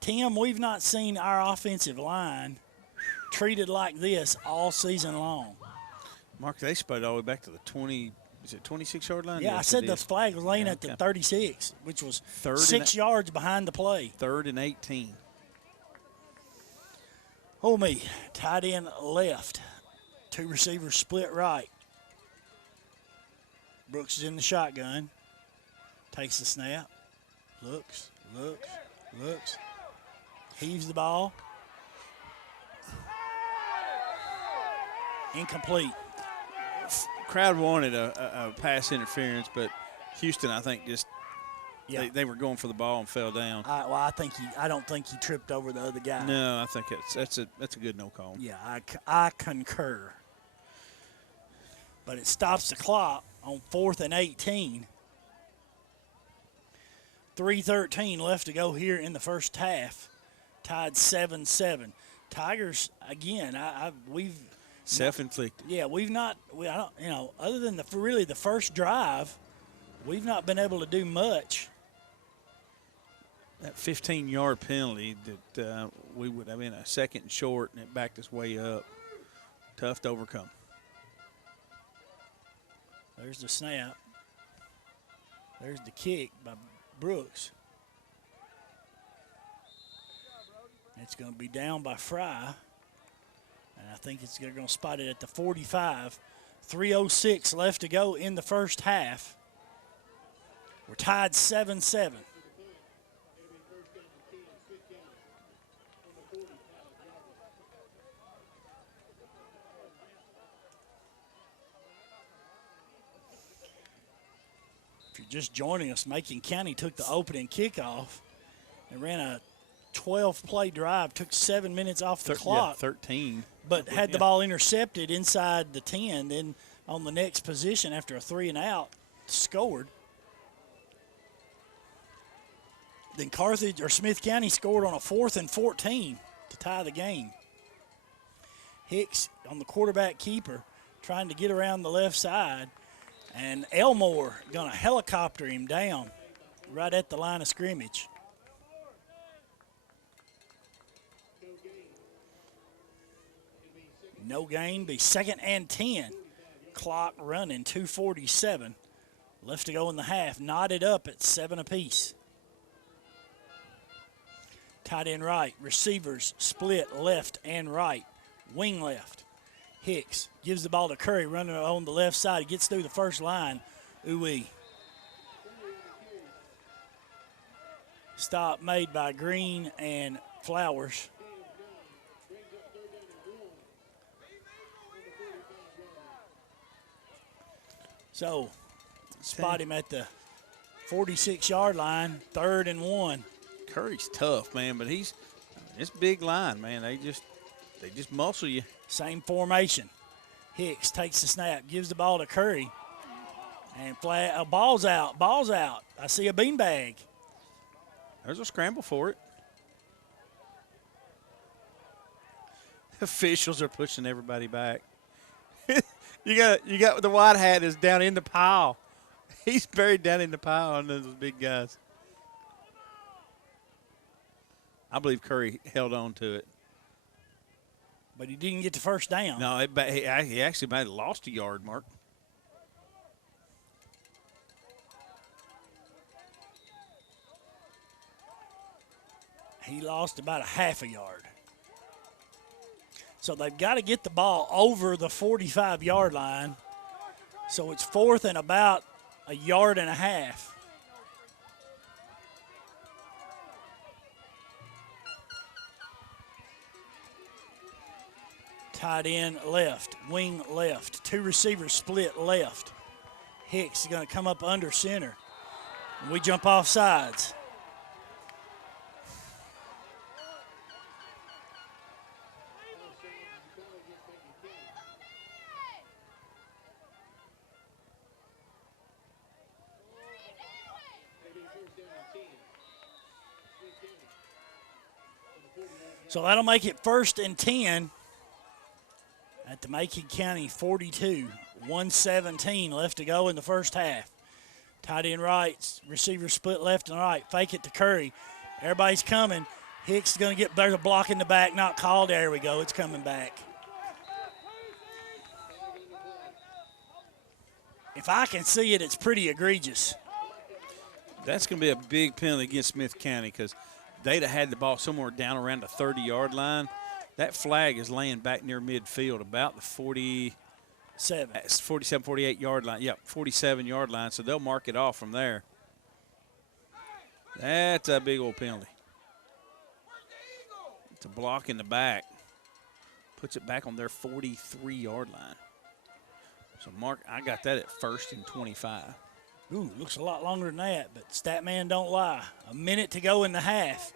Tim, we've not seen our offensive line treated like this all season long. Mark, they spotted all the way back to the 26-yard line? Yeah, Yes, I said it the is. flag was laying Yeah, at the yeah. 36, which was 3rd 6 yards behind the play. 3rd and 18. Oh, me. Tight end left. 2 receivers split right. Brooks is in the shotgun. Takes the snap. Looks. Heaves the ball. Incomplete. Crowd wanted a pass interference, but Houston, I think, just they were going for the ball and fell down. I don't think he tripped over the other guy. No, I think that's a good no call. Yeah, I concur. But it stops the clock on 4th and 18. 3:13 left to go here in the first half. Tied 7-7. Tigers again. We've self-inflicted. Yeah, other than the first drive, we've not been able to do much. That 15-yard penalty that we would have been a 2nd and short, and it backed us way up. Tough to overcome. There's the snap. There's the kick by Brooks. It's going to be down by Fry. And I think they're going to spot it at the 45. 3:06 left to go in the first half. We're tied 7-7. If you're just joining us, Macon County took the opening kickoff and ran a 12-play drive, took 7 minutes off the clock. Yeah, 13. But had the ball intercepted inside the 10, then on the next position after a 3 and out, scored. Then Carthage or Smith County scored on a 4th and 14 to tie the game. Hicks on the quarterback keeper trying to get around the left side, and Elmore going to helicopter him down right at the line of scrimmage. No gain, be 2nd and 10. Clock running, 2:47. Left to go in the half, knotted up at 7 apiece. Tight end right, receivers split left and right, wing left. Hicks gives the ball to Curry, running on the left side. He gets through the first line. Ooh-wee. Stop made by Green and Flowers. So, spot him at the 46-yard line, 3rd and 1. Curry's tough, man, but it's big line, man. They just muscle you. Same formation. Hicks takes the snap, gives the ball to Curry, and ball's out. I see a beanbag. There's a scramble for it. Officials are pushing everybody back. You got the white hat is down in the pile. He's buried down in the pile under those big guys. I believe Curry held on to it. But he didn't get the first down. No, he actually might have lost a yard, Mark. He lost about a half a yard. So they've got to get the ball over the 45-yard line. So it's 4th and about a yard and a half. Tight end left, wing left. 2 receivers split left. Hicks is going to come up under center. And we jump off sides. So that'll make it 1st and 10 at the Macon County 42. 1:17 left to go in the first half. Tight end right, receiver split left and right. Fake it to Curry. Everybody's coming. Hicks is going to there's a block in the back, not called. There we go. It's coming back. If I can see it, it's pretty egregious. That's going to be a big penalty against Smith County because they'd have had the ball somewhere down around the 30-yard line. That flag is laying back near midfield, about the 47, 48-yard line. Yep, 47-yard line, so they'll mark it off from there. That's a big old penalty. It's a block in the back. Puts it back on their 43-yard line. So, Mark, I got that at 1st and 25. Ooh, looks a lot longer than that, but Statman don't lie. A minute to go in the half.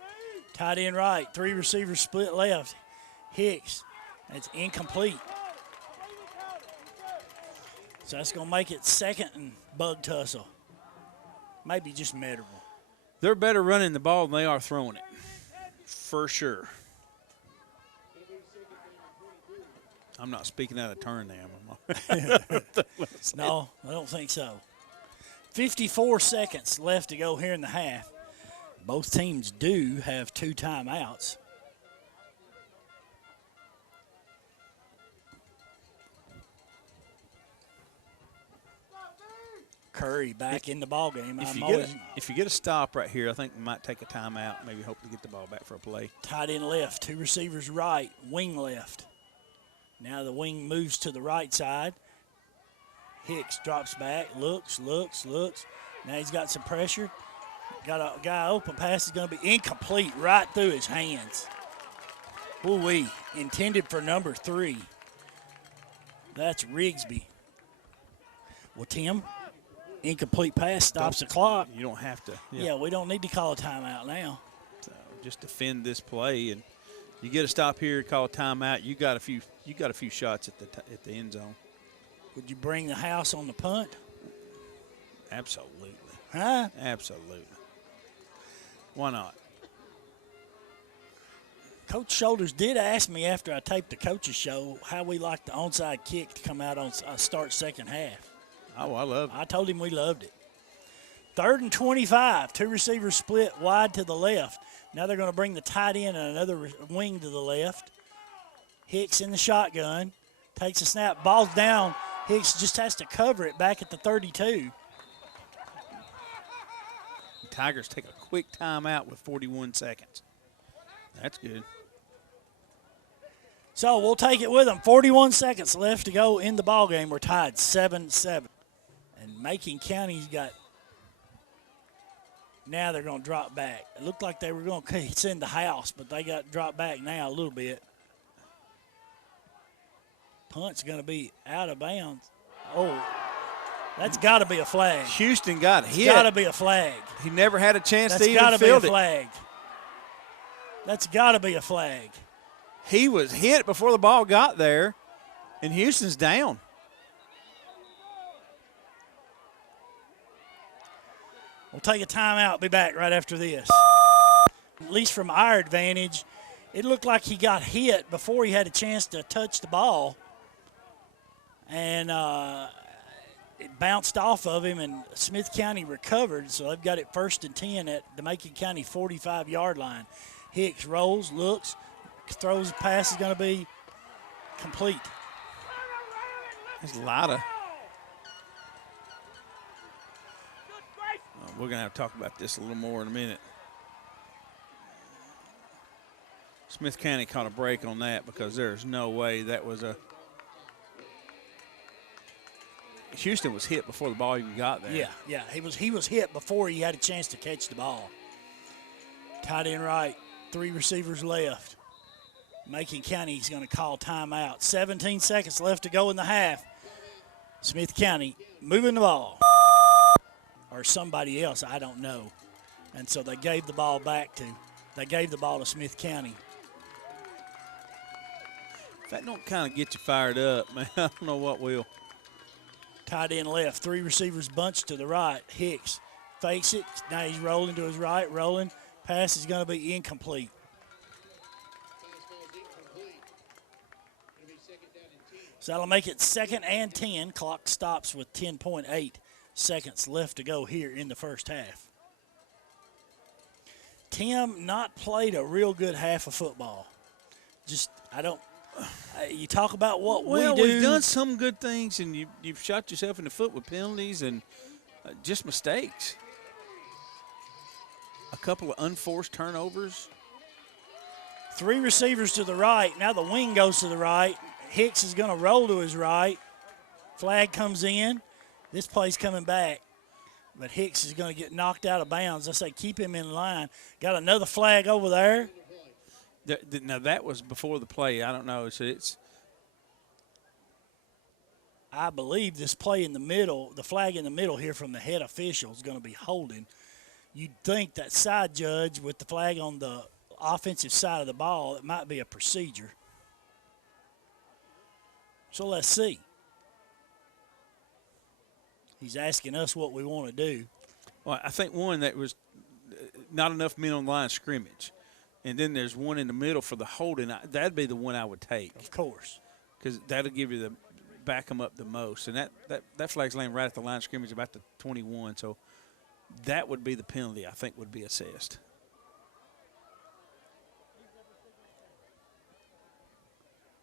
Tight end right, 3 receivers split left. Hicks, that's incomplete. So that's going to make it 2nd and bug tussle. Maybe just measurable. They're better running the ball than they are throwing it, for sure. I'm not speaking out of turn now. No, I don't think so. 54 seconds left to go here in the half. Both teams do have 2 timeouts. Curry back in the ball game. If you get a stop right here, I think we might take a timeout, maybe hope to get the ball back for a play. Tight end left, 2 receivers right, wing left. Now the wing moves to the right side. Hicks drops back, looks. Now he's got some pressure. Got a guy open. Pass is going to be incomplete right through his hands. Woo-wee. Intended for number 3. That's Rigsby. Well, Tim, incomplete pass stops the clock. You don't have to. Yeah, we don't need to call a timeout now. So just defend this play, and you get a stop here, call a timeout. You got a few shots at the end zone. Would you bring the house on the punt? Absolutely. Huh? Absolutely. Why not? Coach Shoulders did ask me after I taped the coaches show how we like the onside kick to come out on start second half. Oh, I love it. I told him we loved it. 3rd and 25. 2 receivers split wide to the left. Now they're going to bring the tight end and another wing to the left. Hicks in the shotgun. Takes a snap. Ball's down. Hicks just has to cover it back at the 32. The Tigers take a quick timeout with 41 seconds. That's good. So we'll take it with them. 41 seconds left to go in the ballgame. We're tied 7-7. And Macon County's got – now they're going to drop back. It looked like they were going to send the house, but they got dropped back now a little bit. Punt's going to be out of bounds. Oh, that's got to be a flag. Houston got hit. It's got to be a flag. He never had a chance That's to even gotta field be a it. flag. That's got to be a flag. He was hit before the ball got there, and Houston's down. We'll take a timeout. Be back right after this. At least from our advantage, it looked like he got hit before he had a chance to touch the ball. And it bounced off of him, and Smith County recovered. So they've got it 1st and 10 at the Macon County 45-yard line. Hicks rolls, looks, throws a pass is going to be complete. There's a lot of we're going to have to talk about this a little more in a minute. Smith County caught a break on that because there's no way that was a – Houston was hit before the ball even got there. Yeah. He was hit before he had a chance to catch the ball. Tight end right, 3 receivers left. Macon County's going to call timeout. 17 seconds left to go in the half. Smith County moving the ball. Or somebody else, I don't know. And so they gave the ball to Smith County. If that don't kind of get you fired up, man, I don't know what will. Tight end left, 3 receivers bunched to the right. Hicks fakes it. Now he's rolling to his right, rolling. Pass is going to be incomplete. So that'll make it 2nd and 10. Clock stops with 10.8 seconds left to go here in the first half. Tim not played a real good half of football. You talk about what we do. We've done some good things, and you've shot yourself in the foot with penalties and just mistakes. A couple of unforced turnovers. 3 receivers to the right. Now the wing goes to the right. Hicks is going to roll to his right. Flag comes in. This play's coming back. But Hicks is going to get knocked out of bounds. I say keep him in line. Got another flag over there. Now, that was before the play. I don't know. I believe this play in the middle, the flag in the middle here from the head official is going to be holding. You'd think that side judge with the flag on the offensive side of the ball, it might be a procedure. So let's see. He's asking us what we want to do. Well, I think one that was not enough men on the line of scrimmage. And then there's one in the middle for the holding. That'd be the one I would take. Of course. Because that'll give you back them up the most. And that flag's laying right at the line of scrimmage about the 21. So that would be the penalty I think would be assessed.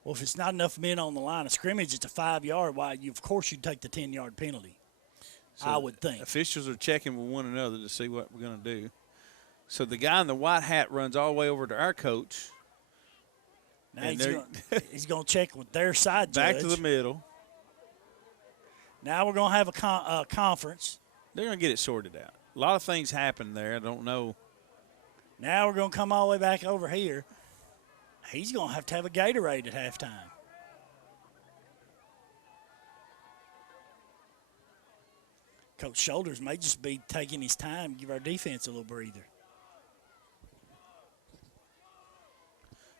Well, if it's not enough men on the line of scrimmage, it's a 5-yard. Why? Of course you'd take the 10-yard penalty, so I would think. Officials are checking with one another to see what we're going to do. So the guy in the white hat runs all the way over to our coach. Now he's going to check with their side judge. Back to the middle. Now we're going to have a conference. They're going to get it sorted out. A lot of things happen there. I don't know. Now we're going to come all the way back over here. He's going to have a Gatorade at halftime. Coach Shoulders may just be taking his time to give our defense a little breather.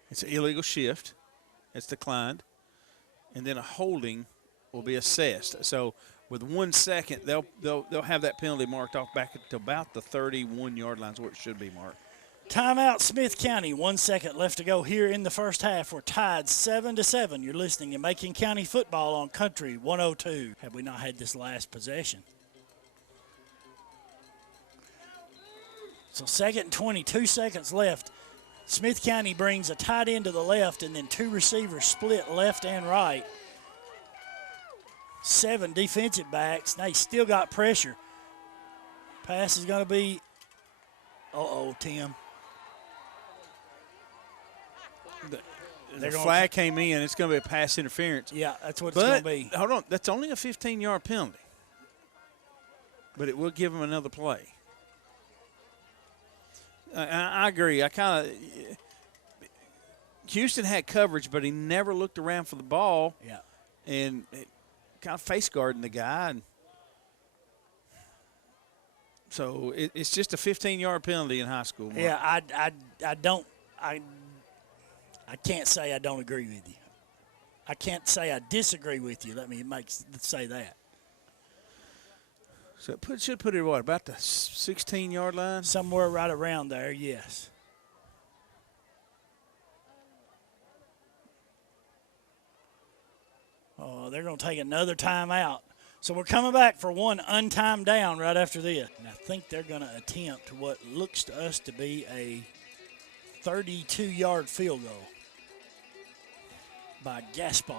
It's an illegal shift. It's declined. And then a holding will be assessed. So with 1 second, they'll have that penalty marked off back to about the 31-yard line, is where it should be marked. Timeout, Smith County. 1 second left to go here in the first half. We're tied 7-7. You're listening to Macon County football on Country 102. Have we not had this last possession? So 2nd and 20, 2 seconds left. Smith County brings a tight end to the left and then 2 receivers split left and right. 7 defensive backs. They still got pressure. Pass is going to be, Tim. The flag came in. It's going to be a pass interference. Yeah, that's what it's going to be. Hold on. That's only a 15-yard penalty. But it will give them another play. I agree. Houston had coverage, but he never looked around for the ball. Yeah. And kind of face guarding the guy. And so it's just a 15-yard penalty in high school. Mark. Yeah, I can't say I don't agree with you. I can't say I disagree with you. Let me say that. So it should put it, what, about the 16-yard line? Somewhere right around there, yes. Oh, they're going to take another timeout. So we're coming back for one untimed down right after this. And I think they're going to attempt what looks to us to be a 32-yard field goal by Gaspar.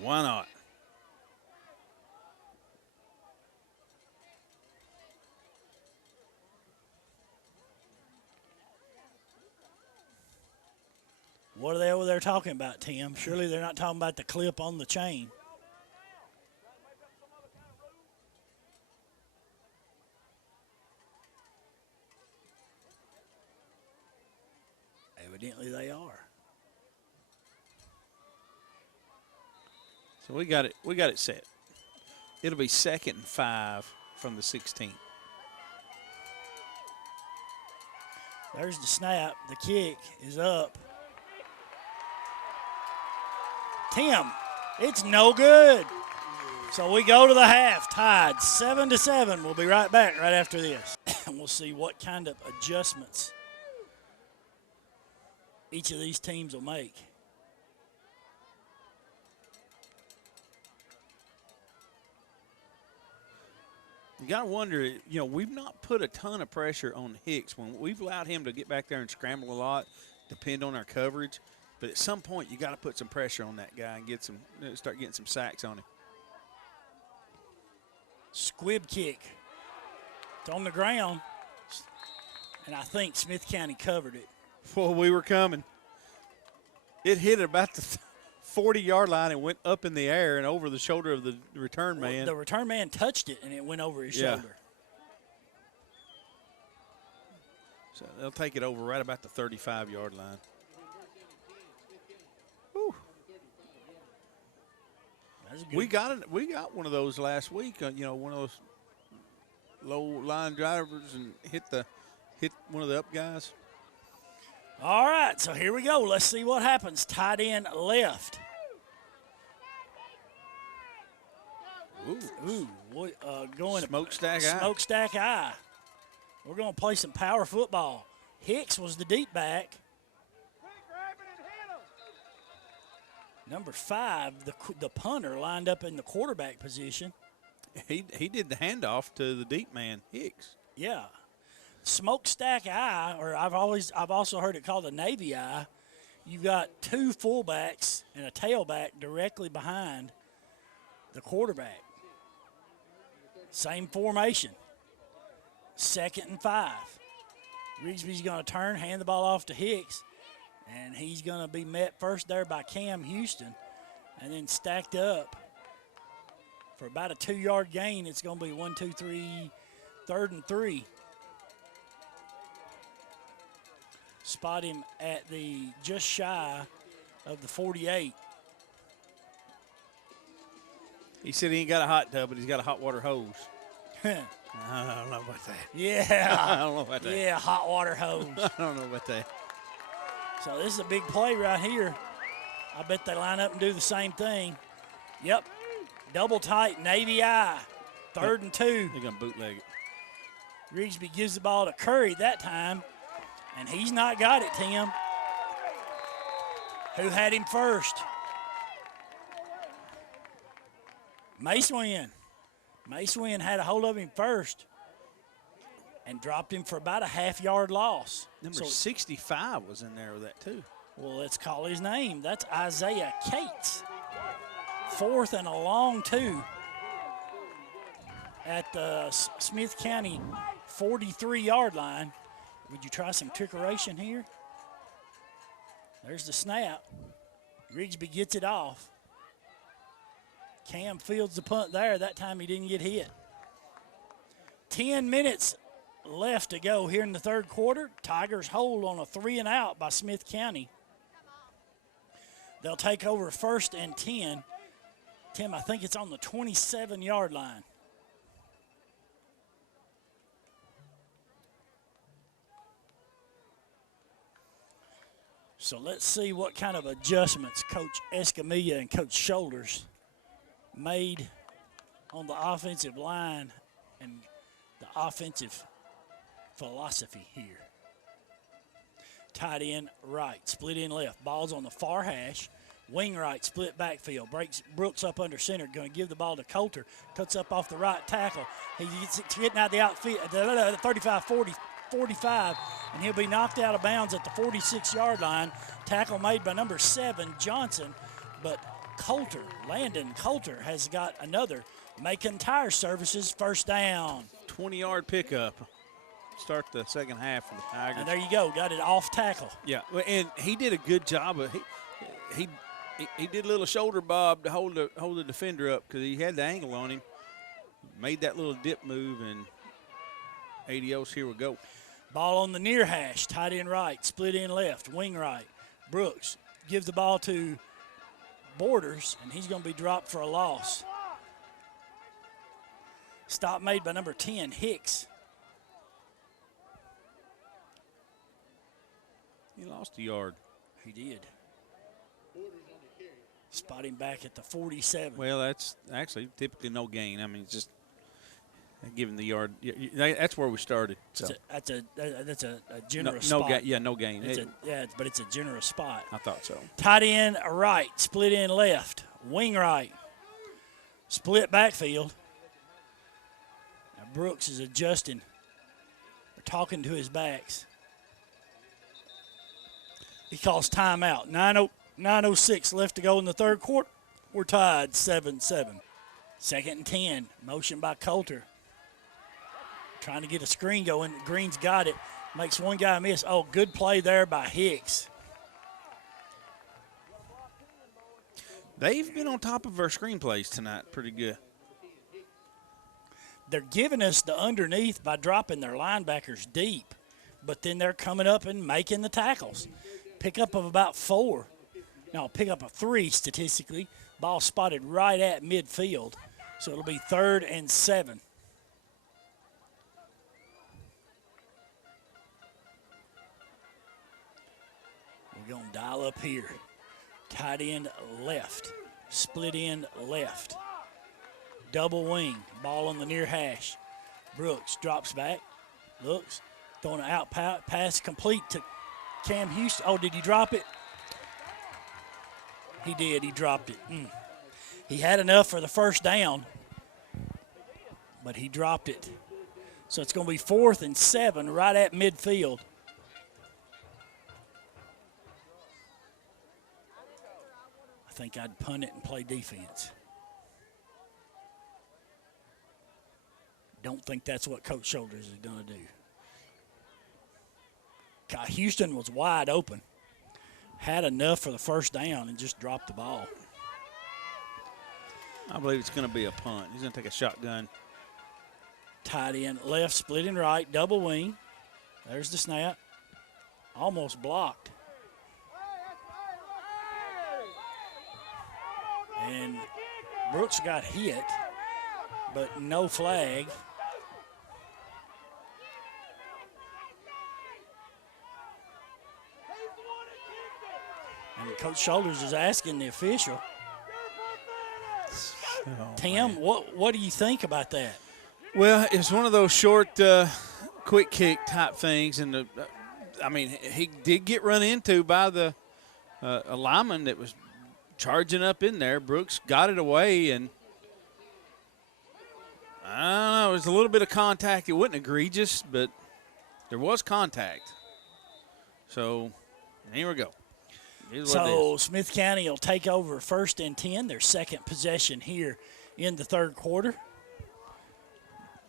Why not? What are they over there talking about, Tim? Surely they're not talking about the clip on the chain. Evidently they are. So we got it set. It'll be 2nd and 5 from the 16. There's the snap. The kick is up. Tim, it's no good. So we go to the half, tied 7-7. We'll be right back right after this. And we'll see what kind of adjustments each of these teams will make. You got to wonder, we've not put a ton of pressure on Hicks. When we've allowed him to get back there and scramble a lot, depend on our coverage. But at some point, you got to put some pressure on that guy and start getting some sacks on him. Squib kick. It's on the ground. And I think Smith County covered it. Well, we were coming. It hit about the 40-yard line and went up in the air and over the shoulder of the return man. The return man touched it, and it went over his shoulder. So they'll take it over right about the 35-yard line. Whew. We got one of those last week. One of those low line drivers and hit one of the up guys. All right, so here we go. Let's see what happens. Tight end left. Going smokestack eye. Smokestack eye. We're going to play some power football. Hicks was the deep back. Number 5, the punter, lined up in the quarterback position. He did the handoff to the deep man, Hicks. Yeah. Smokestack eye, or I've also heard it called a Navy eye. You've got 2 fullbacks and a tailback directly behind the quarterback. Same formation. 2nd and 5. Rigsby's going to turn, hand the ball off to Hicks, and he's going to be met first there by Cam Houston, and then stacked up for about a 2-yard gain. It's going to be 1, 2, 3, 3rd and 3. Spot him at the just shy of the 48. He said he ain't got a hot tub, but he's got a hot water hose. I don't know about that. Yeah. I don't know about that. Yeah, hot water hose. I don't know about that. So this is a big play right here. I bet they line up and do the same thing. Yep. Double tight, Navy eye. 3rd and 2. They're going to bootleg it. Rigsby gives the ball to Curry that time, and he's not got it, Tim. Who had him first? Macewin. Macewin had a hold of him first and dropped him for about a half-yard loss. Number 65 was in there with that, too. Well, let's call his name. That's Isaiah Cates. 4th and a long 2 at the Smith County 43-yard line. Would you try some trickeration here? There's the snap. Rigsby gets it off. Cam fields the punt there. That time he didn't get hit. 10 minutes left to go here in the 3rd quarter. Tigers hold on a 3-and-out by Smith County. They'll take over 1st and 10. Tim, I think it's on the 27-yard line. So let's see what kind of adjustments Coach Escamilla and Coach Shoulders made on the offensive line and the offensive philosophy here. Tight end right, split in left. Ball's on the far hash. Wing right, split backfield. Breaks Brooks up under center. Going to give the ball to Coulter. Cuts up off the right tackle. He gets it getting out the outfield, 35, 40, 45, and he'll be knocked out of bounds at the 46-yard line. Tackle made by number 7, Johnson. But Coulter, Landon Coulter, has got another Macon Tire Services first down. 20-yard pickup. Start the second half for the Tigers. And there you go. Got it off tackle. Yeah, and he did a good job. He did a little shoulder bob to hold the defender up because he had the angle on him. Made that little dip move, and adios, here we go. Ball on the near hash, tight end right, split in left, wing right. Brooks gives the ball to Borders, and he's going to be dropped for a loss. Stop made by number 10, Hicks. He lost a yard. He did. Spot him back at the 47. Well, that's actually typically no gain. I mean, it's just giving the yard. That's where we started. So. That's a generous spot. No gain. But it's a generous spot. I thought so. Tight end right, split in left, wing right, split backfield. Now Brooks is adjusting. They're talking to his backs. He calls timeout. 9:06 left to go in the 3rd quarter. We're tied 7-7. 2nd and 10. Motion by Coulter. Trying to get a screen going. Green's got it. Makes one guy miss. Oh, good play there by Hicks. They've been on top of our screenplays tonight. Pretty good. They're giving us the underneath by dropping their linebackers deep, but then they're coming up and making the tackles. Pickup of about 4. No, pickup of 3 statistically. Ball spotted right at midfield. So it'll be 3rd and 7. We're going to dial up here. Tight end left. Split end left. Double wing. Ball on the near hash. Brooks drops back. Looks. Throwing an out pass complete to Cam Houston. Oh, did he drop it? He did. He dropped it. He had enough for the first down, but he dropped it. So it's going to be 4th and 7 right at midfield. I think I'd punt it and play defense. Don't think that's what Coach Shoulders is going to do. Houston was wide open. Had enough for the first down and just dropped the ball. I believe it's going to be a punt. He's going to take a shotgun. Tight end left, split in right, double wing. There's the snap. Almost blocked. And Brooks got hit, but no flag. And Coach Shoulders is asking the official. Oh, Tim, what do you think about that? Well, it's one of those short, quick kick type things, and he did get run into by the a lineman that was charging up in there. Brooks got it away, and I don't know. It was a little bit of contact. It wasn't egregious, but there was contact. So here we go. So Smith County will take over 1st and 10, their second possession here in the third quarter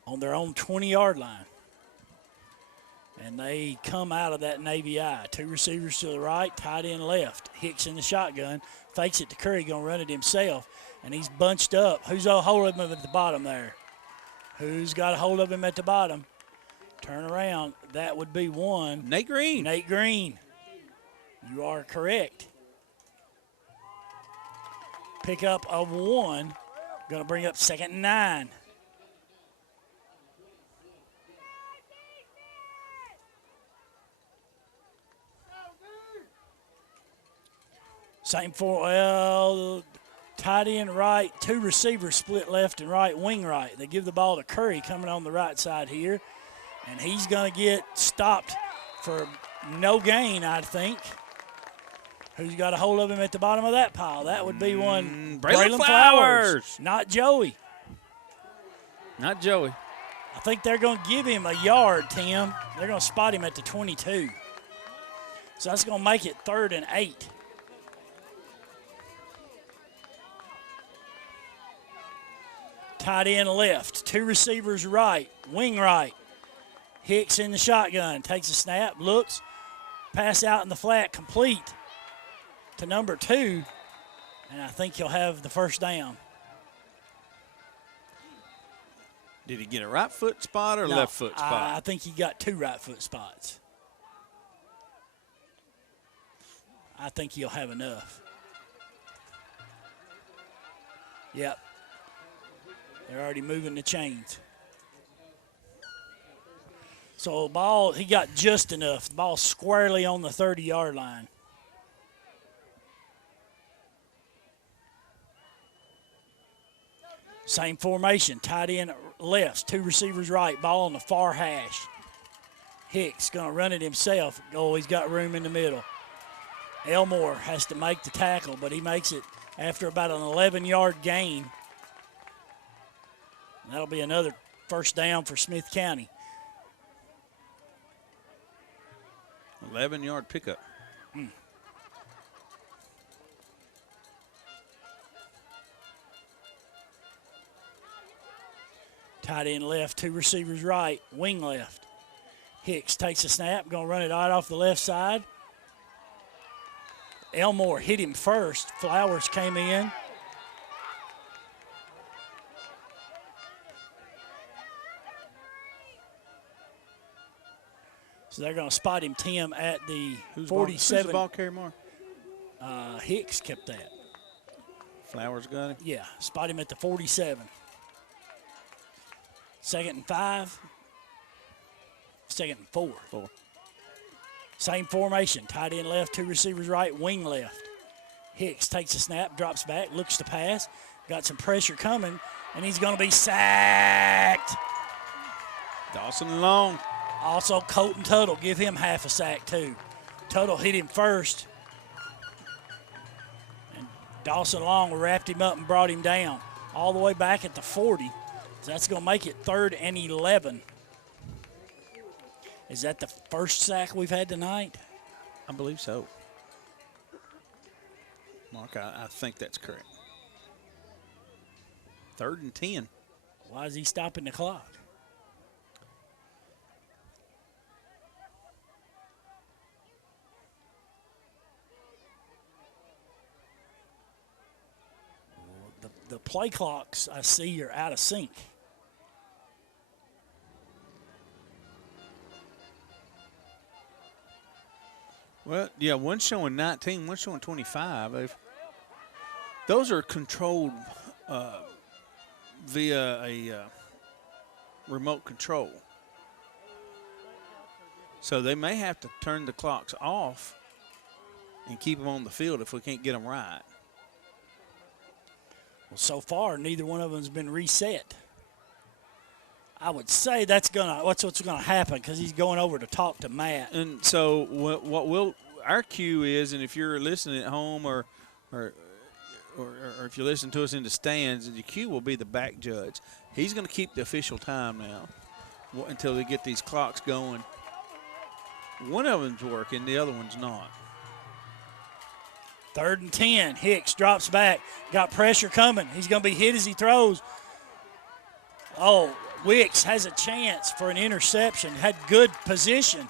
on their own 20-yard line. And they come out of that Navy eye. 2 receivers to the right, tight end left. Hicks in the shotgun, fakes it to Curry, going to run it himself. And he's bunched up. Who's a hold of him at the bottom there? Who's got a hold of him at the bottom? Turn around. That would be one. Nate Green. Nate Green. You are correct. Pickup of 1. Going to bring up 2nd and 9. Same for, tight end right, 2 receivers split left and right, wing right. They give the ball to Curry coming on the right side here, and he's going to get stopped for no gain, I think. Who's got a hold of him at the bottom of that pile? That would be one. Braylon Flowers. Not Joey. Not Joey. I think they're going to give him a yard, Tim. They're going to spot him at the 22. So that's going to make it 3rd and 8. Tight end left, 2 receivers right, wing right. Hicks in the shotgun, takes a snap, looks, pass out in the flat, complete to number 2, and I think he'll have the first down. Did he get a right foot spot or left foot spot? I think he got 2 right foot spots. I think he'll have enough. Yep. They're already moving the chains. So ball, he got just enough. The ball squarely on the 30-yard line. Same formation, tight end left, 2 receivers right, ball on the far hash. Hicks going to run it himself. Oh, he's got room in the middle. Elmore has to make the tackle, but he makes it after about an 11-yard gain. That'll be another first down for Smith County. 11-yard pickup. Tight end left, 2 receivers right, wing left. Hicks takes a snap, going to run it right off the left side. Elmore hit him first. Flowers came in. So they're going to spot him, Tim, at the 47. Who's the ball carrier, Mark? Hicks kept that. Flowers got him? Yeah, spot him at the 47. 2nd and 5. 2nd and 4. Same formation. Tight end left, 2 receivers right, wing left. Hicks takes a snap, drops back, looks to pass. Got some pressure coming, and he's going to be sacked. Dawson Long. Also, Colton Tuttle, give him half a sack, too. Tuttle hit him first. And Dawson Long wrapped him up and brought him down all the way back at the 40. So that's going to make it 3rd and 11. Is that the first sack we've had tonight? I believe so. Mark, I think that's correct. 3rd and 10. Why is he stopping the clock? The play clocks I see are out of sync. Well, yeah, one's showing 19, one's showing 25. Those are controlled via a remote control. So they may have to turn the clocks off and keep them on the field if we can't get them right. Well, so far, neither one of them has been reset. I would say that's what's gonna happen because he's going over to talk to Matt. And so what our cue is, and if you're listening at home or if you listen to us in the stands, the cue will be the back judge. He's going to keep the official time now until they get these clocks going. One of them's working, the other one's not. 3rd and 10. Hicks drops back. Got pressure coming. He's going to be hit as he throws. Oh, Wicks has a chance for an interception. Had good position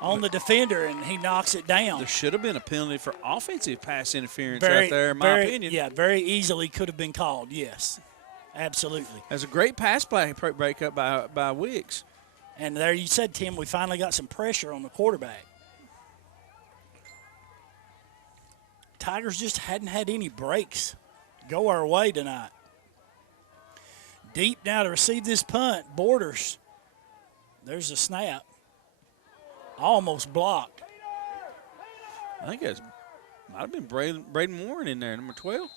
on the defender, and he knocks it down. There should have been a penalty for offensive pass interference right there, in my opinion. Yeah, very easily could have been called, yes. Absolutely. That's a great pass play breakup by Wicks. And there you said, Tim, we finally got some pressure on the quarterback. Tigers just hadn't had any breaks go our way tonight. Deep now to receive this punt. Borders. There's a snap. Almost blocked. I think it might have been Braden Warren in there, number 12.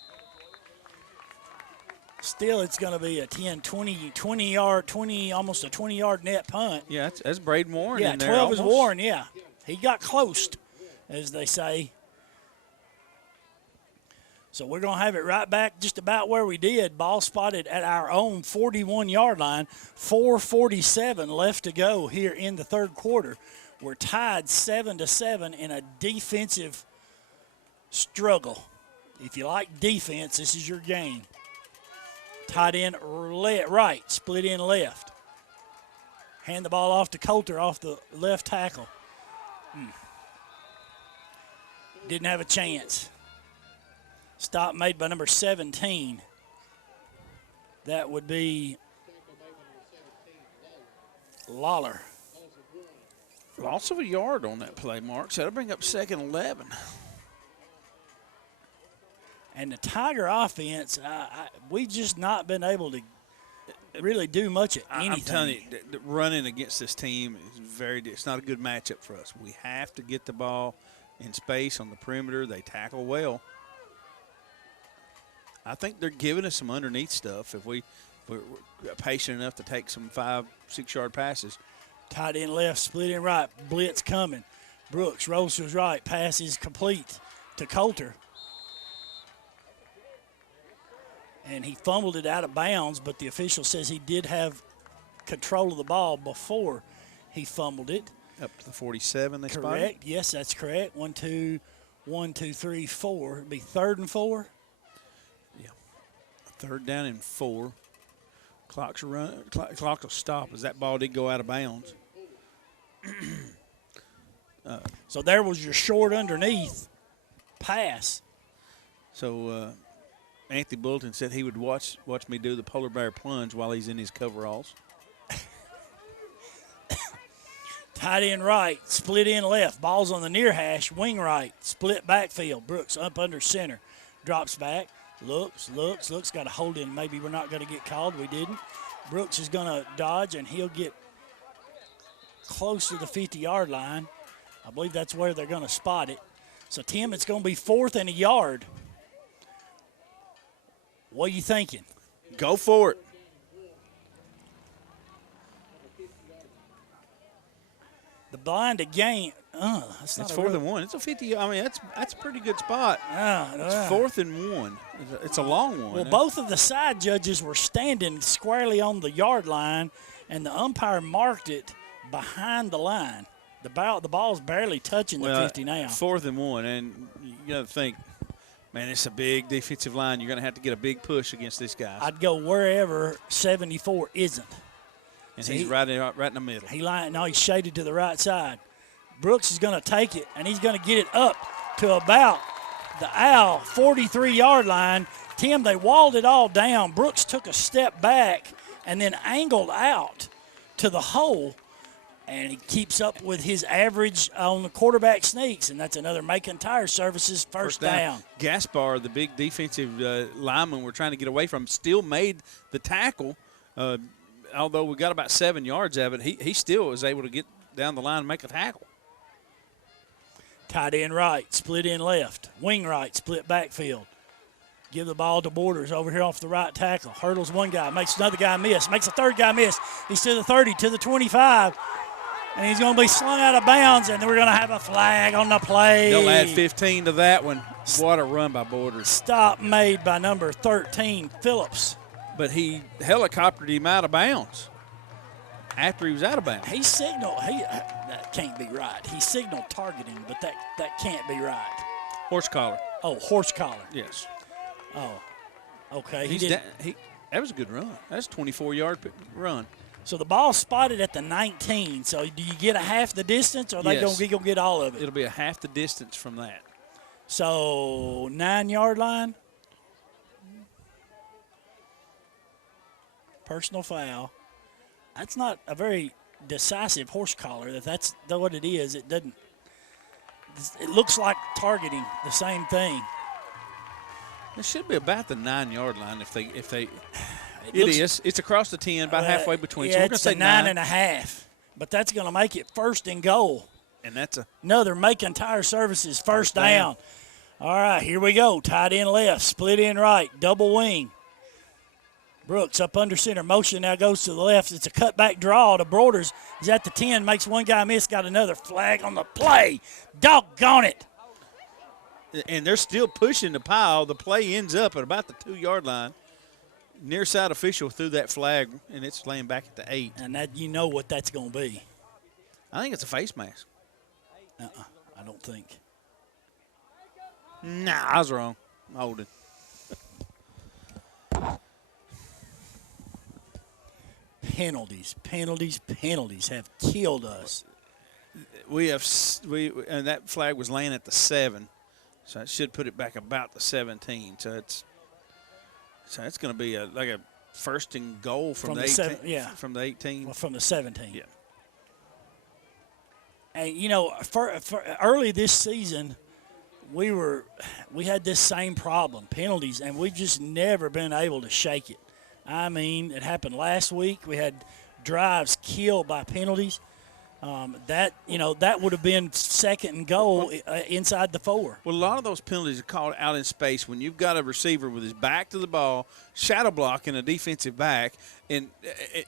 Still, it's going to be a 10, 20-yard, almost a 20-yard net punt. Yeah, that's Braden Warren in there. Yeah, 12 almost. is Warren, yeah. He got close, as they say. So we're going to have it right back just about where we did. Ball spotted at our own 41-yard line. 4:47 left to go here in the third quarter. We're tied 7-7 in a defensive struggle. If you like defense, this is your game. Tight end right, split in left. Hand the ball off to Coulter off the left tackle. Didn't have a chance. Stop made by number 17. That would be Lawler. Loss of a yard on that play, Mark. So that'll bring up 2nd and 11. And the Tiger offense, we just not been able to really do much at anything. I'm telling you, running against this team is it's not a good matchup for us. We have to get the ball in space on the perimeter. They tackle well. I think they're giving us some underneath stuff if we're patient enough to take some 5-6 yard passes. Tight end left, split in right, blitz coming. Brooks rolls to his right, pass is complete to Coulter. And he fumbled it out of bounds, but the official says he did have control of the ball before he fumbled it. Up to the 47, they spotted? Correct. Yes, that's correct. 1, 2, 3, 4. It'd be 3rd and 4. Yeah. 3rd down and 4. Clock will stop as that ball did go out of bounds. So there was your short underneath pass. So Anthony Bulletin said he would watch me do the polar bear plunge while he's in his coveralls. Tight end right, split in left. Ball's on the near hash, wing right, split backfield. Brooks up under center, drops back, looks, got a hold in. Maybe we're not going to get called. We didn't. Brooks is going to dodge, and he'll get close to the 50-yard line. I believe that's where they're going to spot it. So, Tim, it's going to be 4th and a yard. What are you thinking? Go for it. The blind again. It's 4th and 1. It's a 50. I mean, that's a pretty good spot. It's 4th and 1. It's a long one. Well, both of the side judges were standing squarely on the yard line, and the umpire marked it behind the line. The ball's barely touching the 50 now. 4th and 1, and you got to think, man, it's a big defensive line. You're going to have to get a big push against this guy. I'd go wherever 74 isn't. And so he's right in the middle. He's shaded to the right side. Brooks is going to take it, and he's going to get it up to about the 43-yard line. Tim, they walled it all down. Brooks took a step back and then angled out to the hole, and he keeps up with his average on the quarterback sneaks, and that's another Macon Tire Services first down. Gaspar, the big defensive lineman we're trying to get away from, still made the tackle. Although we got about 7 yards of it, he still was able to get down the line and make a tackle. Tight end right, split in left. Wing right, split backfield. Give the ball to Borders over here off the right tackle. Hurdles one guy, makes another guy miss, makes a third guy miss. He's to the 30, to the 25, and he's going to be slung out of bounds, and then we're going to have a flag on the play. They'll add 15 to that one. What a run by Borders. Stop made by number 13, Phillips. But he helicoptered him out of bounds after he was out of bounds. He signaled, that can't be right. He signaled targeting, but that can't be right. Horse collar. Oh, horse collar. Yes. Oh, okay. That was a good run. That's a 24-yard run. So the ball's spotted at the 19. So do you get a half the distance, or are they going to get all of it? It'll be a half the distance from that. So 9-yard line. Personal foul. That's not a very decisive horse collar. That's what it is. It doesn't. It looks like targeting, the same thing. It should be about the 9-yard line if they. It is. It's across the 10, about halfway between. Yeah, so we're going to say 9.5. But that's going to make it first and goal. And that's another Macon Tire Services first down. All right, here we go. Tight end left, split in right, double wing. Brooks up under center. Motion now goes to the left. It's a cutback draw to Borders. He's at the 10, makes one guy miss, got another flag on the play. Doggone it. And they're still pushing the pile. The play ends up at about the 2-yard line. Near side official threw that flag, and it's laying back at the 8. And that, you know what that's going to be. I think it's a face mask. I don't think. Nah, I was wrong. I'm holding. Penalties have killed us. And that flag was laying at the 7, so it should put it back about the 17. So it's going to be like a first and goal from the 18. From the 18. Well, from the 17. Yeah. And you know, for early this season, we had this same problem, penalties, and we've just never been able to shake it. I mean, it happened last week. We had drives killed by penalties. That would have been second and goal inside the 4. Well, a lot of those penalties are called out in space when you've got a receiver with his back to the ball, shadow blocking a defensive back, and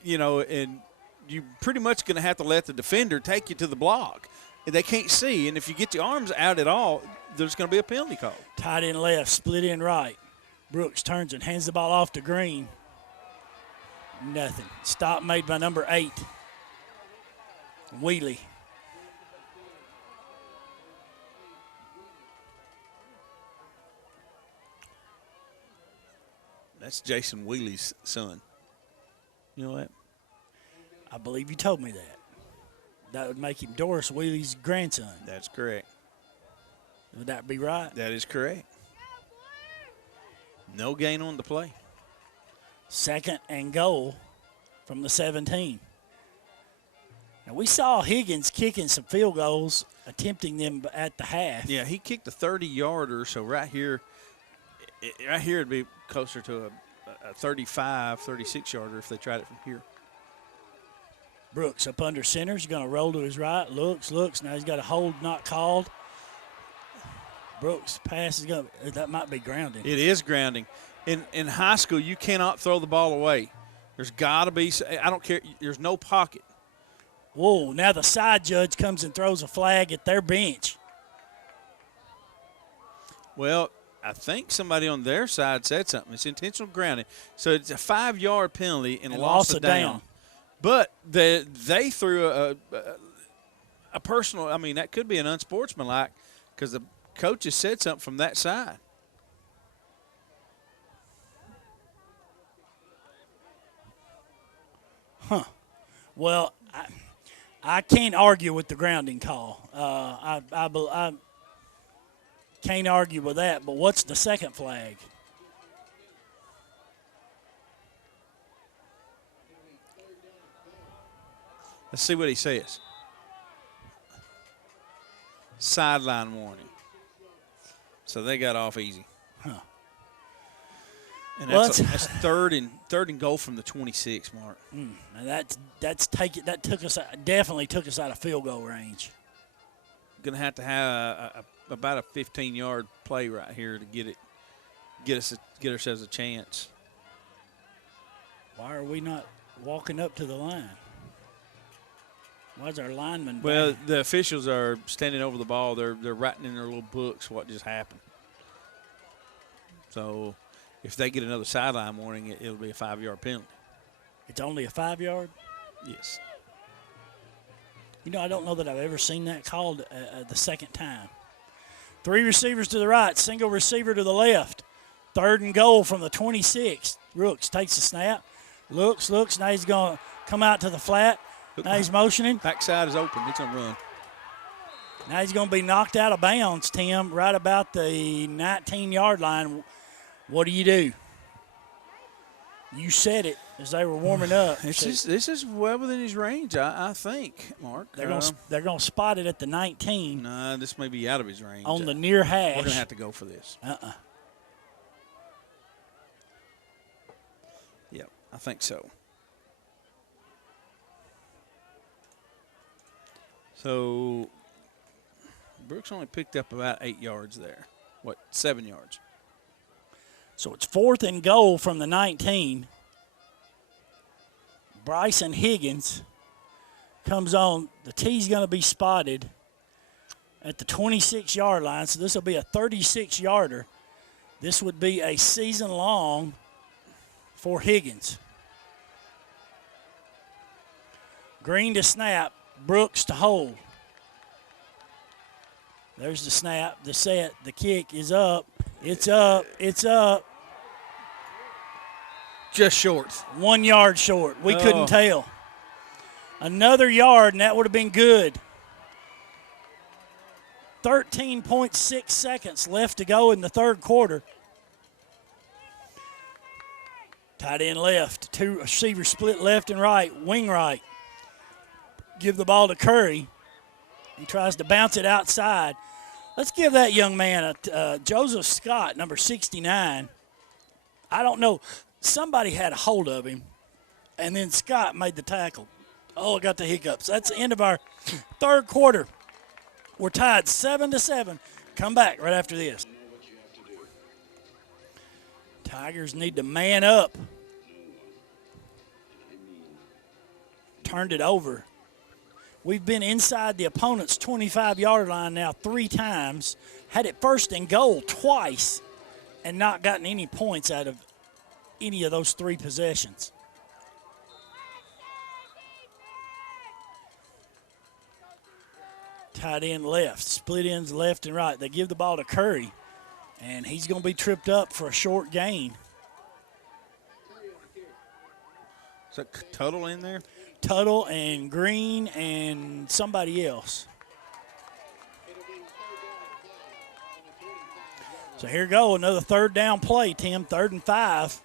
you're pretty much going to have to let the defender take you to the block. They can't see, and if you get your arms out at all, there's going to be a penalty call. Tight end left, split in right. Brooks turns and hands the ball off to Green. Nothing. Stop made by number 8. Wheelie. That's Jason Wheelie's son. You know that? I believe you told me that. That would make him Doris Wheelie's grandson. That's correct. Would that be right? That is correct. No gain on the play. Second and goal from the 17. And we saw Higgins kicking some field goals, attempting them at the half. Yeah, he kicked a 30-yarder, so right here it'd be closer to a 35, 36-yarder if they tried it from here. Brooks up under center. He's going to roll to his right. Looks. Now he's got a hold not called. Brooks pass is going to – that might be grounding. It is grounding. In high school, you cannot throw the ball away. There's got to be – I don't care. There's no pocket. Whoa, now the side judge comes and throws a flag at their bench. Well, I think somebody on their side said something. It's intentional grounding. So it's a 5-yard penalty and loss of down. But they threw a personal – I mean, that could be an unsportsmanlike because the coaches said something from that side. Huh. Well, I can't argue with the grounding call. I can't argue with that. But what's the second flag? Let's see what he says. Sideline warning. So they got off easy. Huh. And that's third and goal from the 26, Mark. That definitely took us out of field goal range. going to have about a 15-yard play right here to get ourselves a chance. Why are we not walking up to the line? Why is our lineman Well, back? the officials are standing over the ball. They're writing in their little books what just happened. So if they get another sideline warning, it'll be a 5-yard penalty. It's only a 5-yard? Yes. You know, I don't know that I've ever seen that called the second time. 3 receivers to the right, single receiver to the left. 3rd and goal from the 26. Rooks takes the snap, looks. Now he's going to come out to the flat. Now he's motioning. Backside is open. He's going to run. Now he's going to be knocked out of bounds, Tim, right about the 19-yard line. What do? You said it as they were warming up. This is well within his range, I think, Mark. They're going to spot it at the 19. Nah, this may be out of his range. On the near hash. We're going to have to go for this. Yeah, I think so. So Brooks only picked up about 8 yards there. 7 yards? So it's 4th and goal from the 19. Bryson Higgins comes on. The tee's going to be spotted at the 26-yard line, so this will be a 36-yarder. This would be a season long for Higgins. Green to snap, Brooks to hold. There's the snap, the set, the kick is up. It's up. Just short. 1 yard short. We couldn't tell. Another yard, and that would have been good. 13.6 seconds left to go in the third quarter. Tight end left. 2 receivers split left and right. Wing right. Give the ball to Curry. He tries to bounce it outside. Let's give that young man, Joseph Scott, number 69. I don't know. Somebody had a hold of him, and then Scott made the tackle. Oh, I got the hiccups. That's the end of our third quarter. We're tied 7-7. Come back right after this. Tigers need to man up. Turned it over. We've been inside the opponent's 25-yard line now 3 times. Had it 1st and goal twice and not gotten any points out of any of those 3 possessions. Tight end left, split ends left and right. They give the ball to Curry, and he's going to be tripped up for a short gain. Is that Tuttle in there? Tuttle and Green and somebody else. So here we go, another 3rd down play, Tim, 3rd and 5.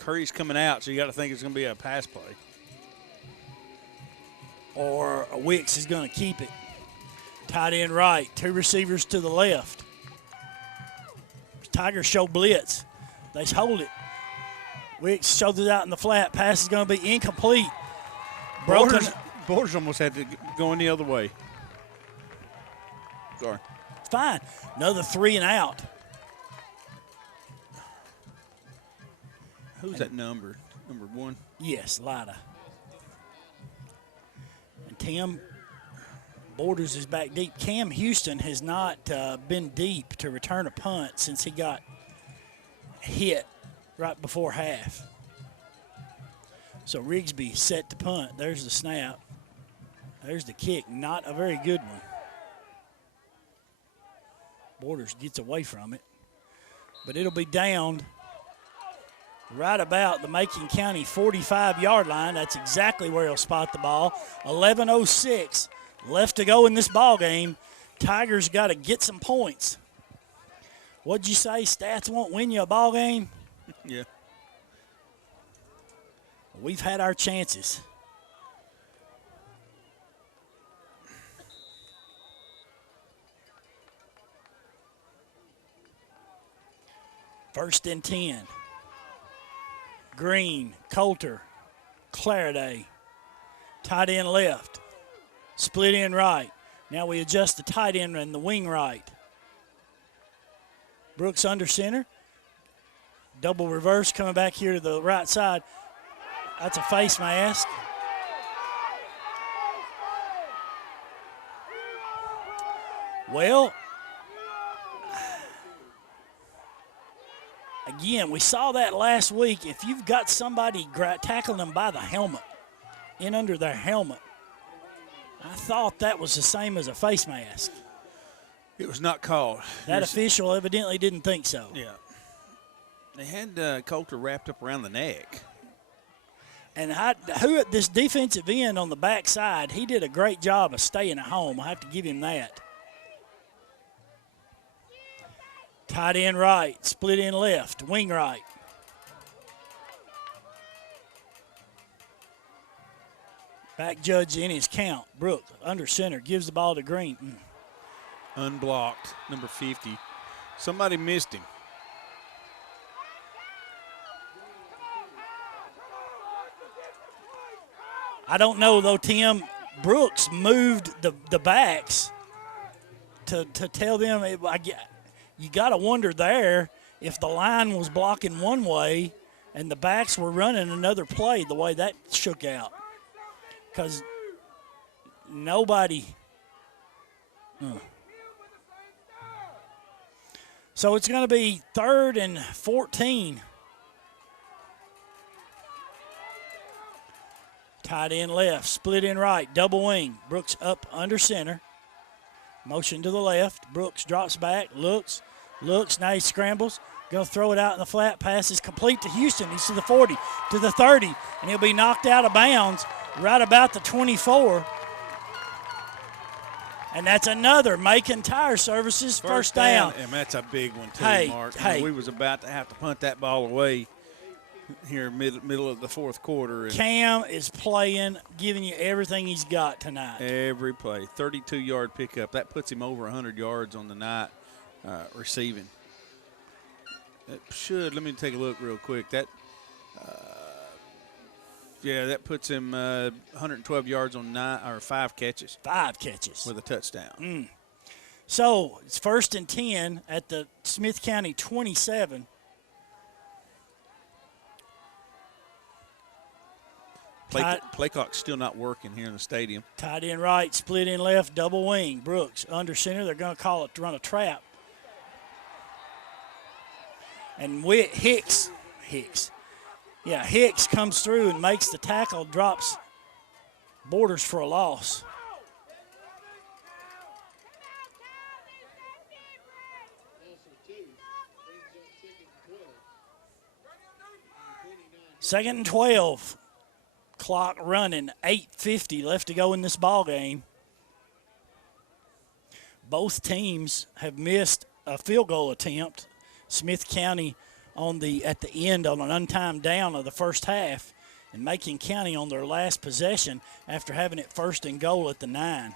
Curry's coming out, so you got to think it's going to be a pass play. Or Wicks is going to keep it. Tight end right, 2 receivers to the left. Tigers show blitz. They hold it. Wicks shows it out in the flat. Pass is going to be incomplete. Broken. Borders almost had to go in the other way. Sorry. Fine. Another 3 and out. Who's that number? Number 1? Yes, Lida. And Tim, Borders is back deep. Cam Houston has not been deep to return a punt since he got hit right before half. So Rigsby set to punt. There's the snap. There's the kick. Not a very good one. Borders gets away from it. But it'll be downed right about the Macon County 45-yard line. That's exactly where he'll spot the ball. 11:06 left to go in this ball game. Tigers got to get some points. What'd you say? Stats won't win you a ball game? Yeah. We've had our chances. First and 10. Green, Coulter, Clariday. Tight end left. Split end right. Now we adjust the tight end and the wing right. Brooks under center. Double reverse coming back here to the right side. That's a face mask. Well, again, we saw that last week. If you've got somebody tackling them by the helmet, in under their helmet, I thought that was the same as a face mask. It was not called. That official evidently didn't think so. Yeah. They had Coulter wrapped up around the neck. And this defensive end on the backside, he did a great job of staying at home. I have to give him that. Tight end right, split end left, wing right. Back judge in his count. Brook under center, gives the ball to Green. Unblocked, number 50. Somebody missed him. I don't know, though, Tim. Brooks moved the backs to tell them. You got to wonder there if the line was blocking one way and the backs were running another play, the way that shook out. Because nobody. So it's going to be 3rd and 14. Tight end left, split end right, double wing. Brooks up under center. Motion to the left. Brooks drops back, looks. Now he scrambles. Going to throw it out in the flat. Pass is complete to Houston. He's to the 40, to the 30, and he'll be knocked out of bounds right about the 24. And that's another Macon Tire Services first down. And that's a big one, too, Mark. Hey. We was about to have to punt that ball away here middle of the fourth quarter. And Cam is playing, giving you everything he's got tonight. Every play. 32-yard pickup. That puts him over 100 yards on the night receiving. That should, let me take a look real quick. That puts him 112 yards on 5 catches. 5 catches. With a touchdown. So it's 1st and 10 at the Smith County 27. Play clock's still not working here in the stadium. Tight end right, split end left, double wing. Brooks under center. They're going to call it to run a trap. And Hicks comes through and makes the tackle, drops Borders for a loss. Second and 12. Clock running, 8:50 left to go in this ball game. Both teams have missed a field goal attempt. Smith County at the end on an untimed down of the first half, and Macon County on their last possession after having it 1st and goal at the 9.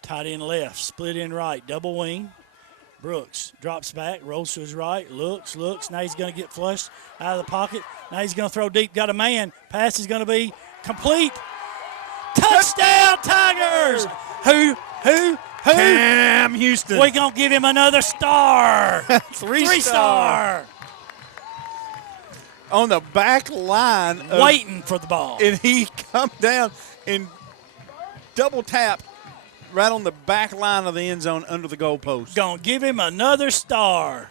Tight end left, split end right, double wing. Brooks drops back, rolls to his right, looks. Now he's going to get flushed out of the pocket. Now he's going to throw deep. Got a man. Pass is going to be complete. Touchdown, Tigers! Who? Cam Houston. We're going to give him another star. Three-star. On the back line. Waiting for the ball. And he come down and double tap right on the back line of the end zone under the goalpost. Going to give him another star.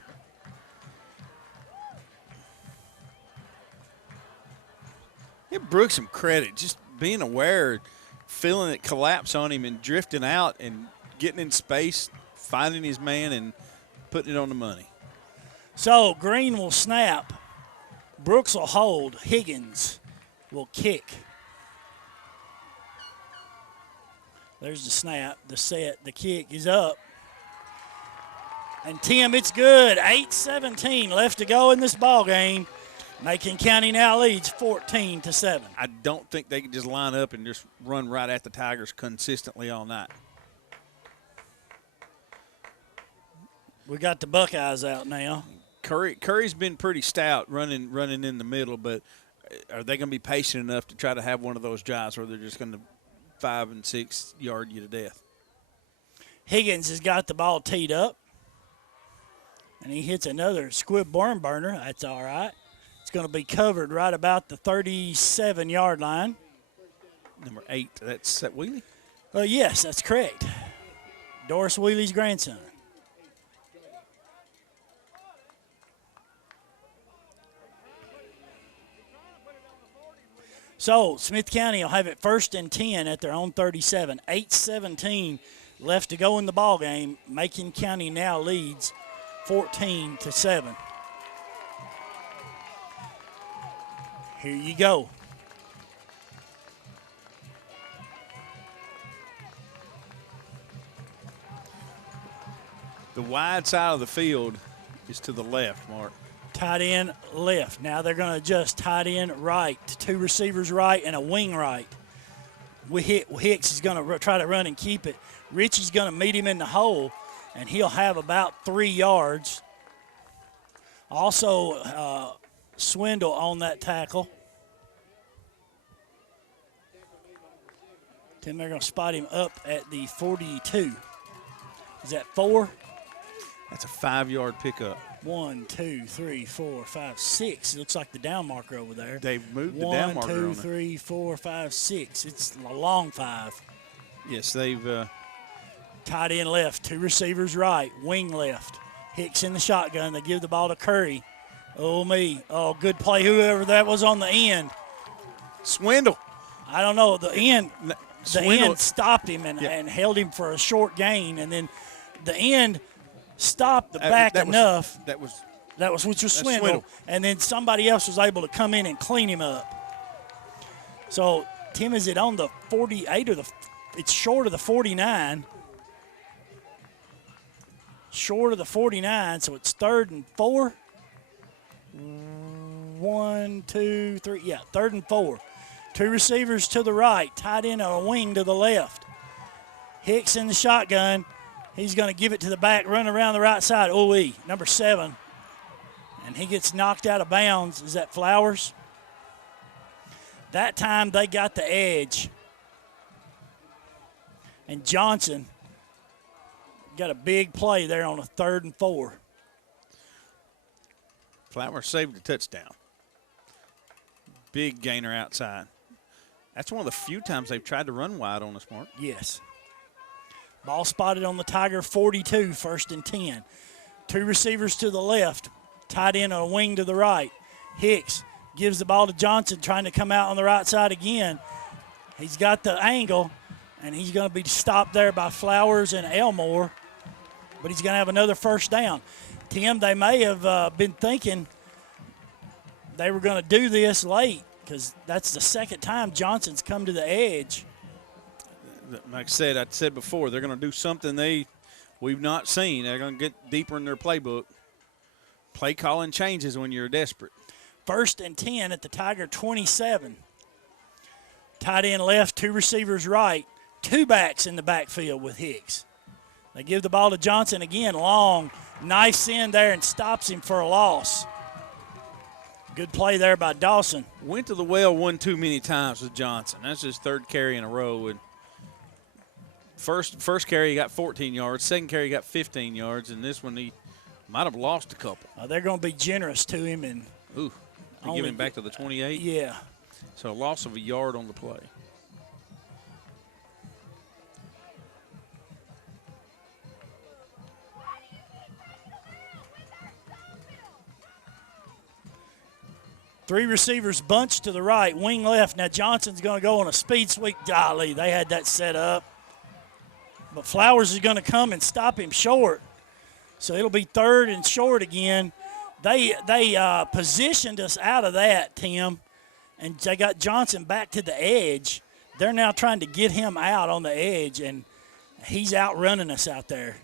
Give Brooks some credit. Just being aware, feeling it collapse on him and drifting out and getting in space, finding his man and putting it on the money. So Green will snap. Brooks will hold. Higgins will kick. There's the snap, the set, the kick is up. And Tim, it's good. 8:17 left to go in this ball game. Macon County now leads 14-7. I don't think they can just line up and just run right at the Tigers consistently all night. We got the Buckeyes out now. Curry's been pretty stout running in the middle, but are they going to be patient enough to try to have one of those drives where they're just going to 5 and 6 yard you to death? Higgins has got the ball teed up, and he hits another squib barn burner. That's all right. It's going to be covered right about the 37-yard line. Number 8, that's that Wheelie? Yes, that's correct. Doris Wheelie's grandson. So Smith County will have it 1st and 10 at their own 37. 8:17 left to go in the ball game. Macon County now leads 14-7. Here you go. The wide side of the field is to the left, Mark. Tight end left. Now they're going to adjust tight end right. 2 receivers right and a wing right. Hicks is going to try to run and keep it. Richie's going to meet him in the hole, and he'll have about 3 yards. Also, Swindle on that tackle. Then they're going to spot him up at the 42. Is that 4? That's a 5-yard pickup. 1, 2, 3, 4, 5, 6. It looks like the down marker over there. They've moved the down marker 1, 2, on 3, 4, 5, 6. It's a long 5. Yes, they've tight end left, 2 receivers right, wing left. Hicks in the shotgun. They give the ball to Curry. Oh, me. Oh, good play, whoever that was on the end. Swindle. I don't know. The end Swindle stopped him and held him for a short gain, and then the end stopped the back enough. Which was Swindle. And then somebody else was able to come in and clean him up. So, Tim, is it on the 48 or it's short of the 49? Short of the 49, so it's 3rd and 4. 1, 2, 3. Yeah, 3rd and 4. 2 receivers to the right, tight end on a wing to the left. Hicks in the shotgun. He's going to give it to the back, run around the right side. OE, number 7. And he gets knocked out of bounds. Is that Flowers? That time they got the edge. And Johnson got a big play there on a 3rd and 4. Flowers saved a touchdown. Big gainer outside. That's one of the few times they've tried to run wide on us, Mark. Yes. Ball spotted on the Tiger 42, 1st and 10. 2 receivers to the left, tight end on a wing to the right. Hicks gives the ball to Johnson, trying to come out on the right side again. He's got the angle, and he's going to be stopped there by Flowers and Elmore, but he's going to have another 1st down. Tim, they may have been thinking they were going to do this late because that's the 2nd time Johnson's come to the edge. Like I said before, they're going to do something we've not seen. They're going to get deeper in their playbook. Play calling changes when you're desperate. 1st and 10 at the Tiger 27. Tight end left, 2 receivers right, 2 backs in the backfield with Hicks. They give the ball to Johnson again, long, knifes in there and stops him for a loss. Good play there by Dawson. Went to the well one too many times with Johnson. That's his 3rd carry in a row. And first carry he got 14 yards, 2nd carry he got 15 yards, and this one he might have lost a couple. They're going to be generous to him and give him back to the 28. Yeah. So a loss of a yard on the play. Three receivers bunched to the right, wing left. Now Johnson's going to go on a speed sweep. Golly, they had that set up. But Flowers is going to come and stop him short. So it'll be 3rd and short again. They positioned us out of that, Tim, and they got Johnson back to the edge. They're now trying to get him out on the edge, and he's outrunning us out there.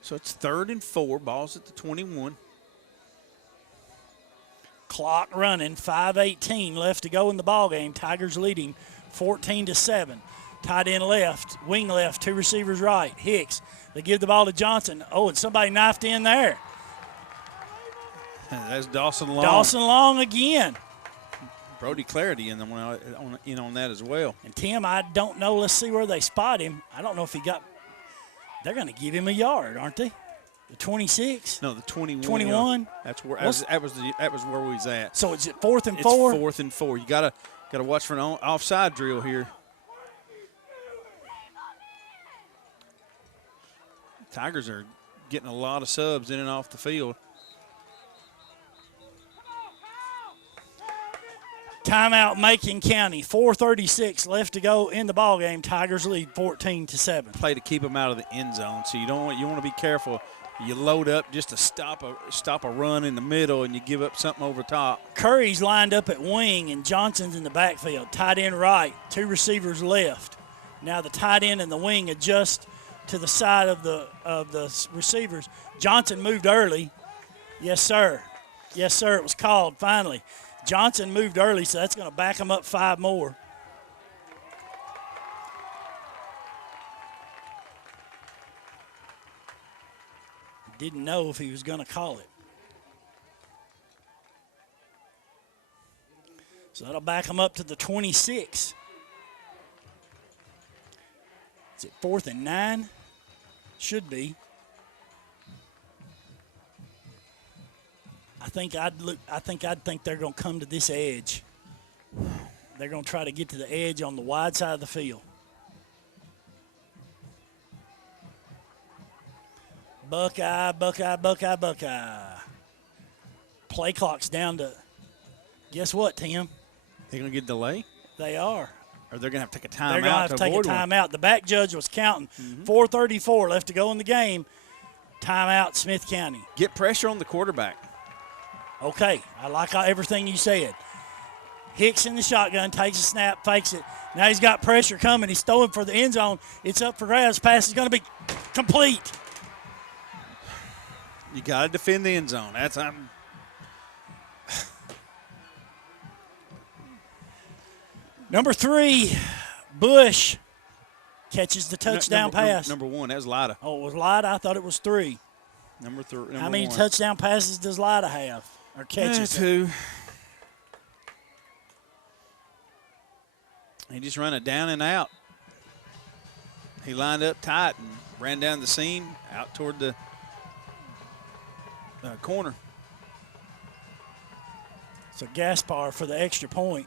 So it's 3rd and 4, ball's at the 21. Clock running, 5:18 left to go in the ball game. Tigers leading 14-7. Tight end left, wing left, 2 receivers right. Hicks, they give the ball to Johnson. Oh, and somebody knifed in there. That's Dawson Long. Dawson Long again. Brody Clarity in on that as well. And Tim, I don't know. Let's see where they spot him. I don't know if he got – they're going to give him a yard, aren't they? The 26? No, the 21. 21? That's where that was where we was at. So is it 4th and It's 4? 4th and 4. You gotta watch for an offside drill here. Tigers are getting a lot of subs in and off the field. Timeout, Macon County. 4:36 left to go in the ball game. Tigers lead 14-7. Play to keep them out of the end zone. So you want to be careful. You load up just to stop a run in the middle, and you give up something over top. Curry's lined up at wing, and Johnson's in the backfield. Tight end right, 2 receivers left. Now the tight end and the wing adjust to the side of the receivers. Johnson moved early. Yes, sir. Yes, sir. It was called finally. Johnson moved early, so that's going to back him up 5 more. Didn't know if he was going to call it. So that'll back him up to the 26. Is it 4th and 9? Should be. I think they're going to come to this edge. They're going to try to get to the edge on the wide side of the field. Buckeye, Buckeye, Buckeye, Buckeye. Play clock's down to, guess what, Tim? They're going to get delay? They are. Or they're going to have to take a timeout. They're going to have to take a timeout. The back judge was counting. 4:34 left to go in the game. Timeout, Smith County. Get pressure on the quarterback. Okay, I like everything you said. Hicks in the shotgun, takes a snap, fakes it. Now he's got pressure coming. He's throwing for the end zone. It's up for grabs. Pass is going to be complete. You got to defend the end zone. That's Number 3, Bush catches the touchdown pass. Number 1, that was Lida. Oh, it was Lida? I thought it was 3. Number 3. How many touchdown passes does Lida have? Or catches? 2. He just ran it down and out. He lined up tight and ran down the seam out toward the corner. So Gaspar for the extra point.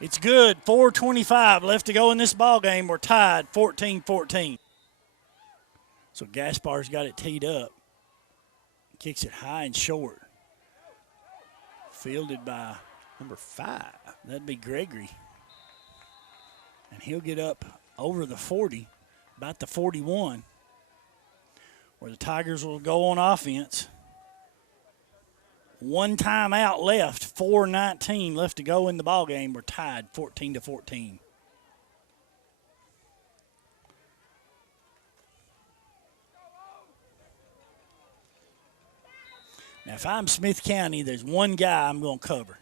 It's good. 4:25 left to go in this ball game. We're tied 14-14. So Gaspar's got it teed up. Kicks it high and short. Fielded by number 5. That'd be Gregory. And he'll get up over the 40, about the 41, where the Tigers will go on offense. 1 timeout left, 4:19 left to go in the ball game. We're tied 14-14. Now, if I'm Smith County, there's one guy I'm going to cover.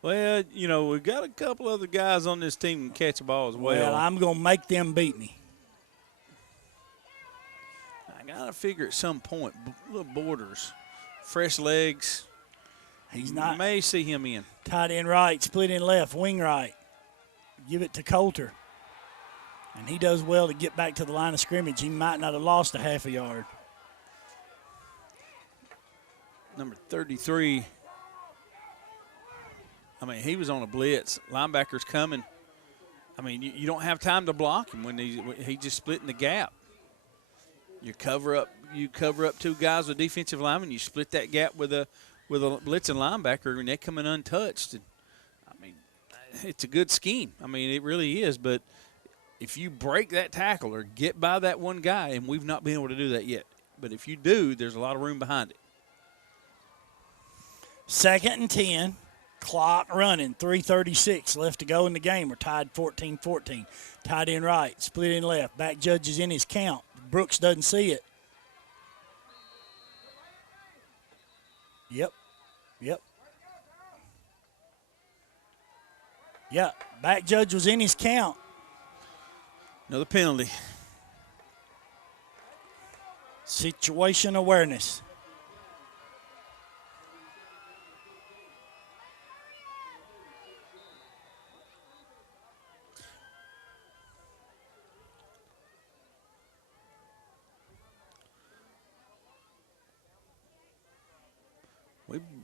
Well, we've got a couple other guys on this team who can catch a ball as well. Well, I'm going to make them beat me. I got to figure at some point, little Borders, fresh legs. He's not. You may see him in. Tight end right, split in left, wing right. Give it to Coulter. And he does well to get back to the line of scrimmage. He might not have lost a half a yard. Number 33. He was on a blitz. Linebacker's coming. You don't have time to block him when he just split in the gap. You cover up 2 guys with defensive linemen. You split that gap with a blitzing linebacker, and they're coming untouched. And, it's a good scheme. It really is. But if you break that tackle or get by that one guy, and we've not been able to do that yet, but if you do, there's a lot of room behind it. 2nd and 10. Clock running, 3:36 left to go in the game. We're tied 14-14. Tight end right, split in left. Back judge is in his count. Brooks doesn't see it. Yep. Yeah, back judge was in his count. Another penalty. Situation awareness.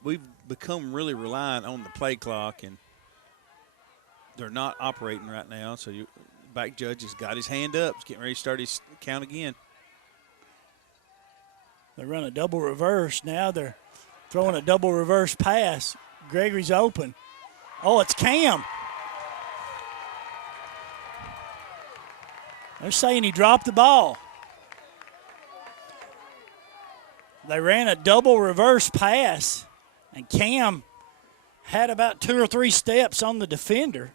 We've become really reliant on the play clock, and they're not operating right now. So back judge has got his hand up. He's getting ready to start his count again. They run a double reverse. Now they're throwing a double reverse pass. Gregory's open. Oh, it's Cam. They're saying he dropped the ball. They ran a double reverse pass, and Cam had about 2 or 3 steps on the defender.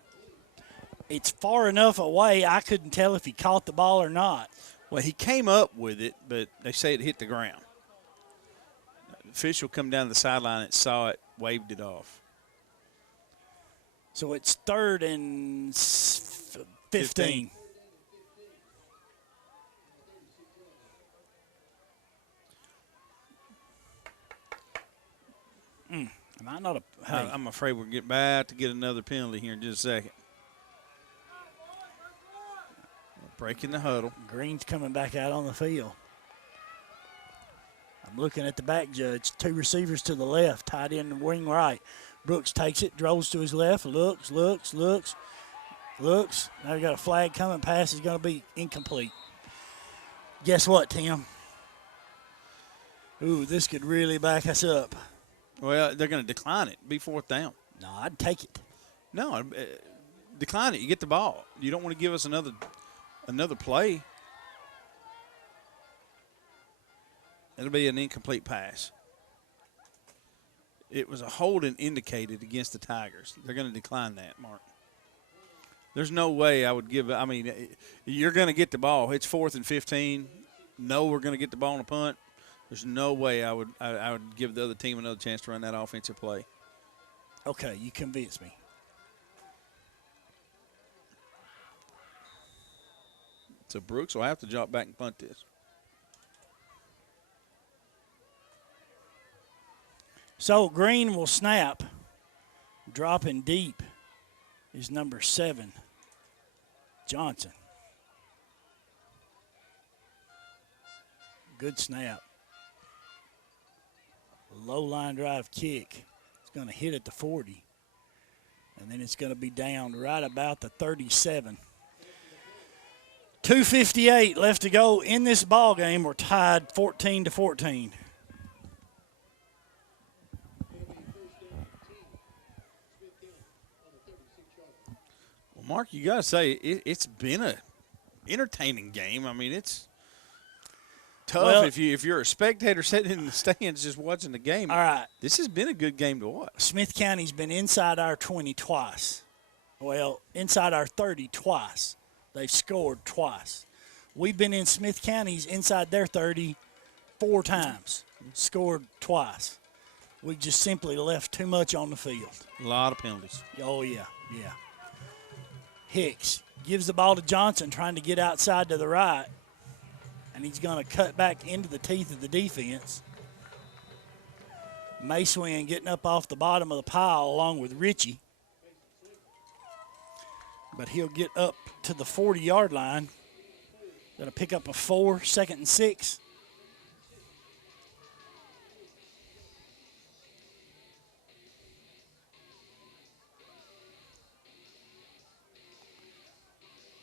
It's far enough away, I couldn't tell if he caught the ball or not. Well, he came up with it, but they say it hit the ground. The official come down the sideline and saw it, waved it off. So it's 3rd and 15. Am I not a? Hey. I'm afraid we're about to get another penalty here in just a second. Breaking the huddle. Green's coming back out on the field. I'm looking at the back judge. 2 receivers to the left, tied in the wing right. Brooks takes it, draws to his left, looks. Now we got a flag coming. Pass is going to be incomplete. Guess what, Tim? Ooh, this could really back us up. Well, they're going to decline it. Be 4th down. No, I'd take it. No, decline it. You get the ball. You don't want to give us another play. It'll be an incomplete pass. It was a holding indicated against the Tigers. They're going to decline that, Mark. There's no way I would give – I mean, you're going to get the ball. It's 4th and 15. No, we're going to get the ball on a punt. There's no way I would give the other team another chance to run that offensive play. Okay, you convince me. So Brooks will have to drop back and punt this. So Green will snap. Dropping deep is number 7, Johnson. Good snap. Low line drive kick. It's going to hit at the 40. And then it's going to be down right about the 37. 2:58 left to go in this ball game. We're tied 14-14. Well, Mark, you got to say it's been a entertaining game. I mean, it's tough if you're a spectator sitting in the stands just watching the game. All right. This has been a good game to watch. Smith County's been inside our 20 twice. Well, inside our 30 twice. They've scored twice. We've been in Smith County's inside their 30 4 times, scored twice. We just simply left too much on the field. A lot of penalties. Oh, yeah. Hicks gives the ball to Johnson, trying to get outside to the right. And he's going to cut back into the teeth of the defense. Masewin getting up off the bottom of the pile along with Richie. But he'll get up to the 40-yard line. Going to pick up a 4, 2nd and 6.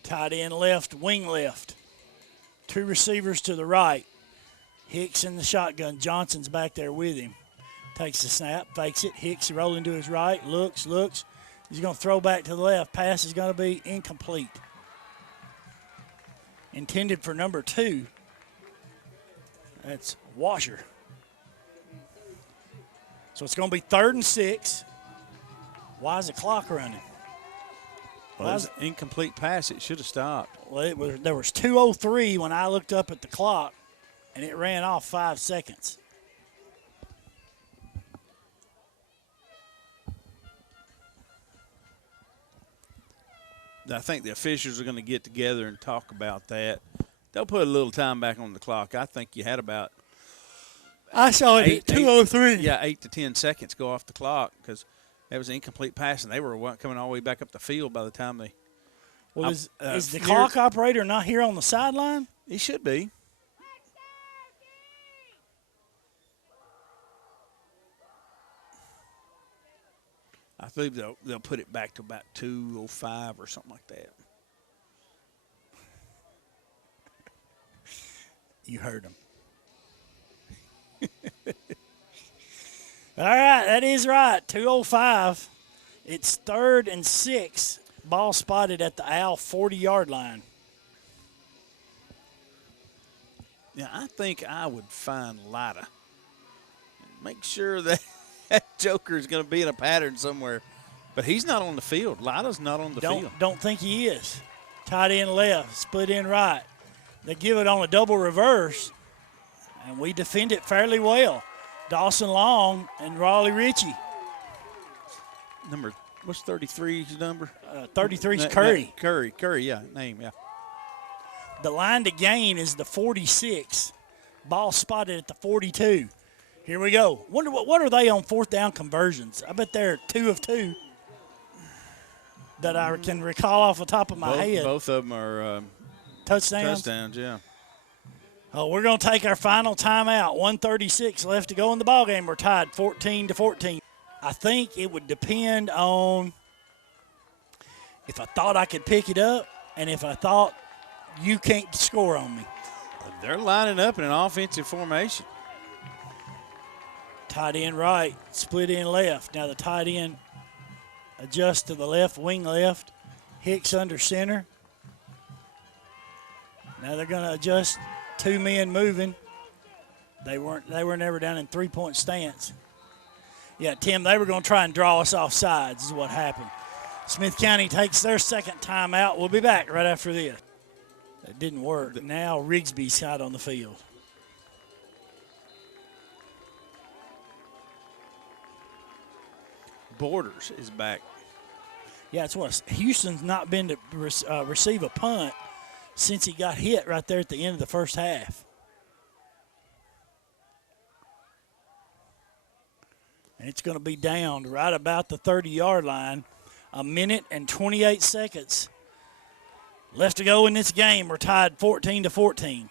Tight end left, wing left. 2 receivers to the right. Hicks in the shotgun. Johnson's back there with him. Takes the snap, fakes it. Hicks rolling to his right, looks. He's going to throw back to the left. Pass is going to be incomplete. Intended for number 2. That's Washer. So it's going to be 3rd and 6. Why is the clock running? Well, it was an incomplete pass. It should have stopped. Well, there was 2:03 when I looked up at the clock, and it ran off 5 seconds. I think the officials are going to get together and talk about that. They'll put a little time back on the clock. I think you had about I saw it at 2:03. Yeah, 8 to 10 seconds go off the clock because that was an incomplete pass, and they were coming all the way back up the field by the time they. Well, is the clock operator not here on the sideline? He should be. I believe they'll put it back to about 2:05 or something like that. You heard him. All right, that is right. 2:05. It's 3rd and 6. Ball spotted at the Owl 40-yard line. Now, I think I would find Lida. Make sure that Joker is going to be in a pattern somewhere. But he's not on the field. Lida's not on the field. Don't think he is. Tight end left, split end right. They give it on a double reverse, and we defend it fairly well. Dawson Long and Raleigh Ritchie. What's 33's number? 33's Curry. Curry, yeah, name, yeah. The line to gain is the 46. Ball spotted at the 42. Here we go. Wonder what are they on 4th down conversions? I bet they're 2 of 2 that I can recall off the top of my head. Both of them are touchdowns. Touchdowns, yeah. Oh, we're going to take our final timeout. 1:36 left to go in the ballgame. We're tied 14-14. I think it would depend on if I thought I could pick it up and if I thought you can't score on me. They're lining up in an offensive formation. Tight end right, split end left. Now the tight end adjusts to the left, wing left. Hicks under center. Now they're going to adjust 2 men moving. They were never down in 3-point stance. Yeah, Tim, they were going to try and draw us off sides is what happened. Smith County takes their second timeout. We'll be back right after this. That didn't work. Now Rigsby's out on the field. Borders is back. Yeah, it's what Houston's not been to receive a punt since he got hit right there at the end of the first half. And it's going to be down right about the 30-yard line. 1 minute and 28 seconds left to go in this game. We're tied 14-14.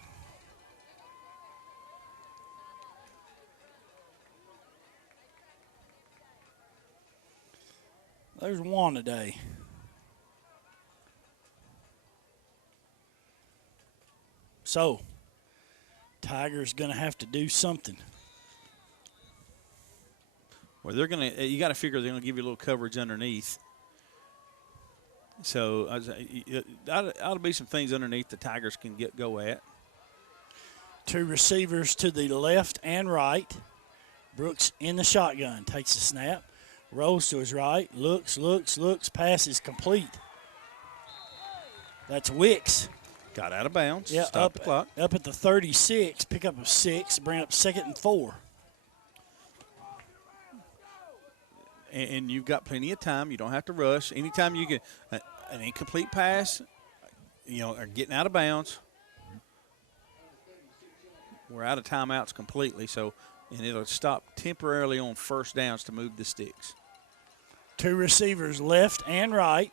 There's one today. So, Tiger's going to have to do something. Well, you got to figure they're going to give you a little coverage underneath. So, ought to be some things underneath the Tigers can go at. 2 receivers to the left and right. Brooks in the shotgun, takes the snap, rolls to his right, looks, pass is complete. That's Wicks. Got out of bounds. Yeah, Stop the clock. Up at the 36, pick up a 6, bring up 2nd and 4. And you've got plenty of time. You don't have to rush. Anytime you get an incomplete pass, or getting out of bounds, we're out of timeouts completely. And it'll stop temporarily on first downs to move the sticks. 2 receivers left and right.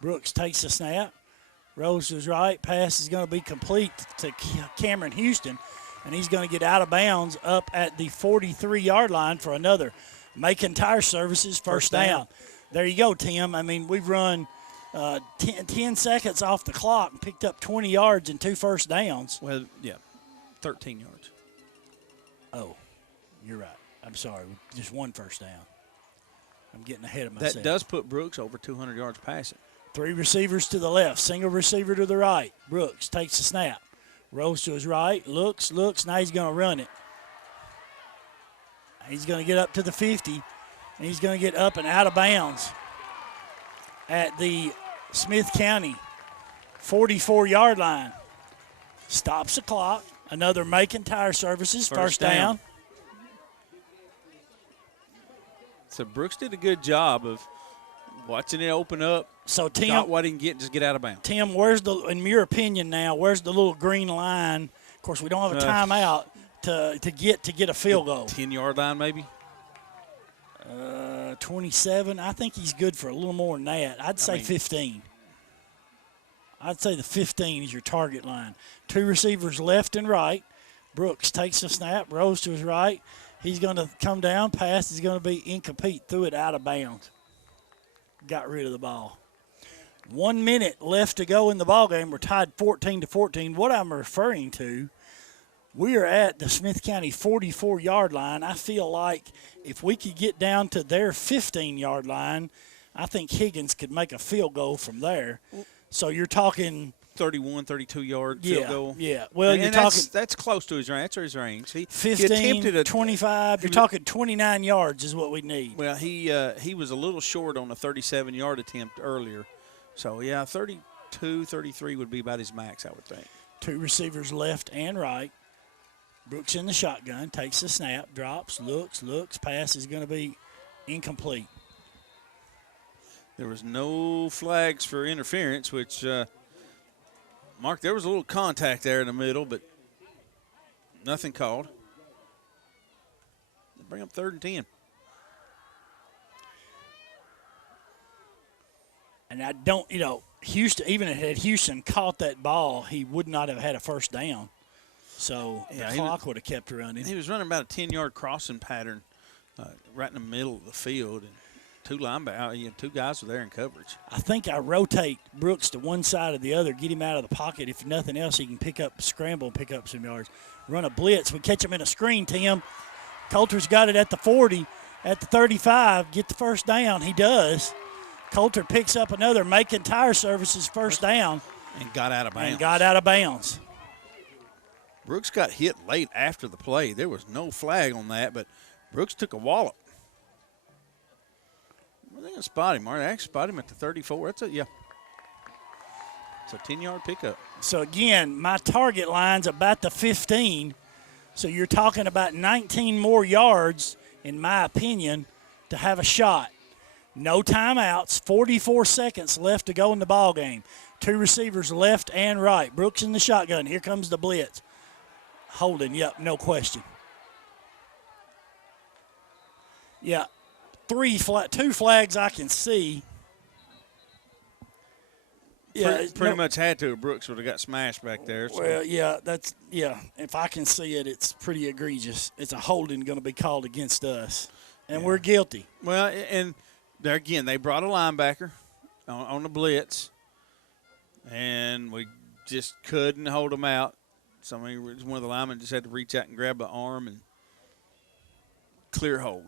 Brooks takes the snap, rolls to his right. Pass is going to be complete to Cameron Houston, and he's going to get out of bounds up at the 43-yard line for another Macon Tire Services first down. There you go, Tim. I mean, we've run 10 seconds off the clock and picked up 20 yards and 2 first downs. Well, yeah, 13 yards. Oh, you're right. I'm sorry. Just 1 first down. I'm getting ahead of myself. That does put Brooks over 200 yards passing. 3 receivers to the left, single receiver to the right. Brooks takes the snap, rolls to his right, looks. Now he's going to run it. He's going to get up to the 50, and he's going to get up and out of bounds at the Smith County 44-yard line. Stops the clock. Another Macon Tire Services first down. So Brooks did a good job of watching it open up. So Tim, got what he can get, just get out of bounds. Tim, in your opinion now, where's the little green line? Of course, we don't have a timeout to get a field goal. 10-yard line maybe? 27. I think he's good for a little more than that. I'd say 15. I'd say the 15 is your target line. 2 receivers left and right. Brooks takes the snap, rolls to his right, He's going to come down. Pass is going to be incomplete. Threw it out of bounds. Got rid of the ball. 1 minute left to go in the ball game. We're tied 14-14. What I'm referring to, we are at the Smith County 44-yard line. I feel like if we could get down to their 15-yard line, I think Higgins could make a field goal from there. So you're talking 31, 32-yard field goal. Yeah. Well, and you're talking that's close to his range. That's his range. He 15, 25. You're talking 29 yards is what we need. Well, he was a little short on a 37-yard attempt earlier. So, yeah, 32, 33 would be about his max, I would think. Two receivers left and right. Brooks in the shotgun, takes the snap, drops, looks, pass is going to be incomplete. There was no flags for interference, which, Mark, there was a little contact there in the middle, but nothing called. Bring up 3rd and 10. And I don't, Houston, even had Houston caught that ball, he would not have had a first down. So the clock would have kept running. He was running about a 10-yard crossing pattern right in the middle of the field. And two guys were there in coverage. I think I rotate Brooks to one side or the other, get him out of the pocket. If nothing else, he can scramble and pick up some yards. Run a blitz. We catch him in a screen, Tim. Coulter's got it at the 40, at the 35. Get the first down. He does. Coulter picks up another Macon Tire Services first down. And got out of bounds. Brooks got hit late after the play. There was no flag on that, but Brooks took a wallop. I think I spot him. I actually spot him at the 34. It's a 10-yard pickup. So, again, my target line's about the 15. So you're talking about 19 more yards, in my opinion, to have a shot. No timeouts, 44 seconds left to go in the ball game. Two receivers left and right. Brooks in the shotgun. Here comes the blitz. Holding, yep, no question. Yeah, two flags I can see. Yeah, pretty much had to. Brooks would have got smashed back there. So. Well, yeah. If I can see it, it's pretty egregious. It's a holding going to be called against us, and we're guilty. Well, and there again, they brought a linebacker on the blitz, and we just couldn't hold them out. So one of the linemen just had to reach out and grab the arm and clear hold.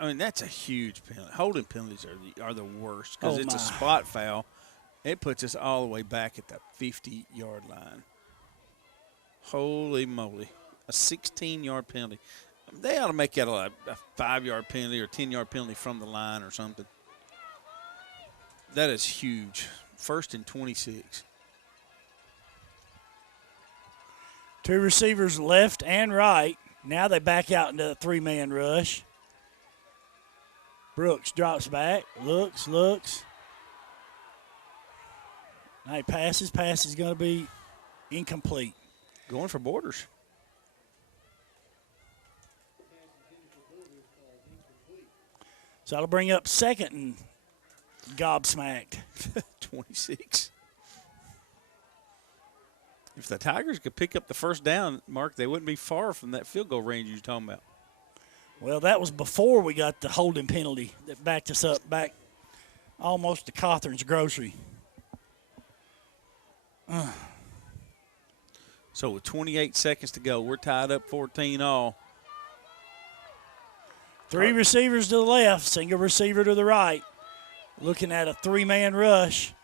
I mean, that's a huge penalty. Holding penalties are the worst because it's a spot foul. It puts us all the way back at the 50-yard line. Holy moly. A 16-yard penalty. They ought to make that a 5-yard penalty or 10-yard penalty from the line or something. That is huge. 1st and 26. Two receivers left and right. Now they back out into the three-man rush. Brooks drops back, looks. Now he passes. Pass is going to be incomplete. Going for Borders. So that'll bring up 2nd and gobsmacked. 26. If the Tigers could pick up the first down, Mark, they wouldn't be far from that field goal range you're talking about. Well, that was before we got the holding penalty that backed us up back almost to Cothran's Grocery. So with 28 seconds to go, we're tied up 14-all. Three receivers to the left, single receiver to the right. Looking at a three-man rush.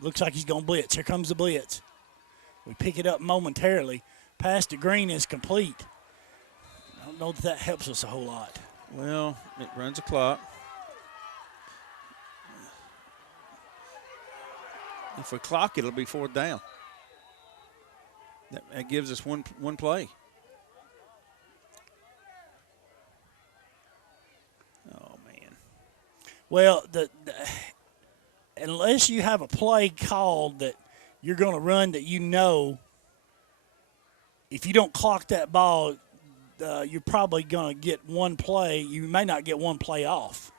Looks like he's going to blitz. Here comes the blitz. We pick it up momentarily. Pass to Green is complete. I don't know that helps us a whole lot. Well, it runs the clock. If we clock it, it'll be 4th down. That gives us one play. Oh, man. Well, unless you have a play called that you're going to run that if you don't clock that ball, you're probably going to get one play. You may not get one play off.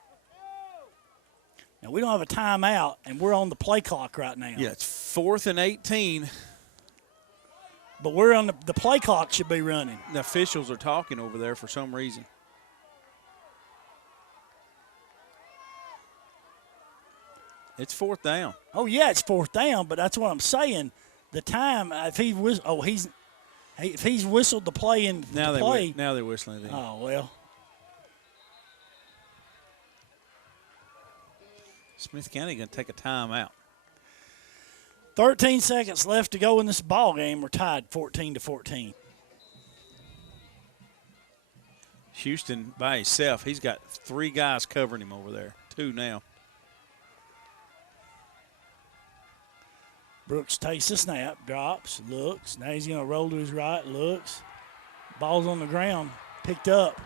Now, we don't have a timeout, and we're on the play clock right now. Yeah, it's 4th and 18. but we're on the play clock should be running. The officials are talking over there for some reason. It's 4th down. Oh yeah, it's 4th down, but that's what I'm saying. The time if he's whistled the play in Now the play. Now they're whistling it in. Oh well. Smith County going to take a timeout. 13 seconds left to go in this ball game. We're tied 14-14. Houston by himself. He's got 3 guys covering him over there. 2 now. Brooks takes the snap, drops, looks. Now he's going to roll to his right, looks. Ball's on the ground, picked up.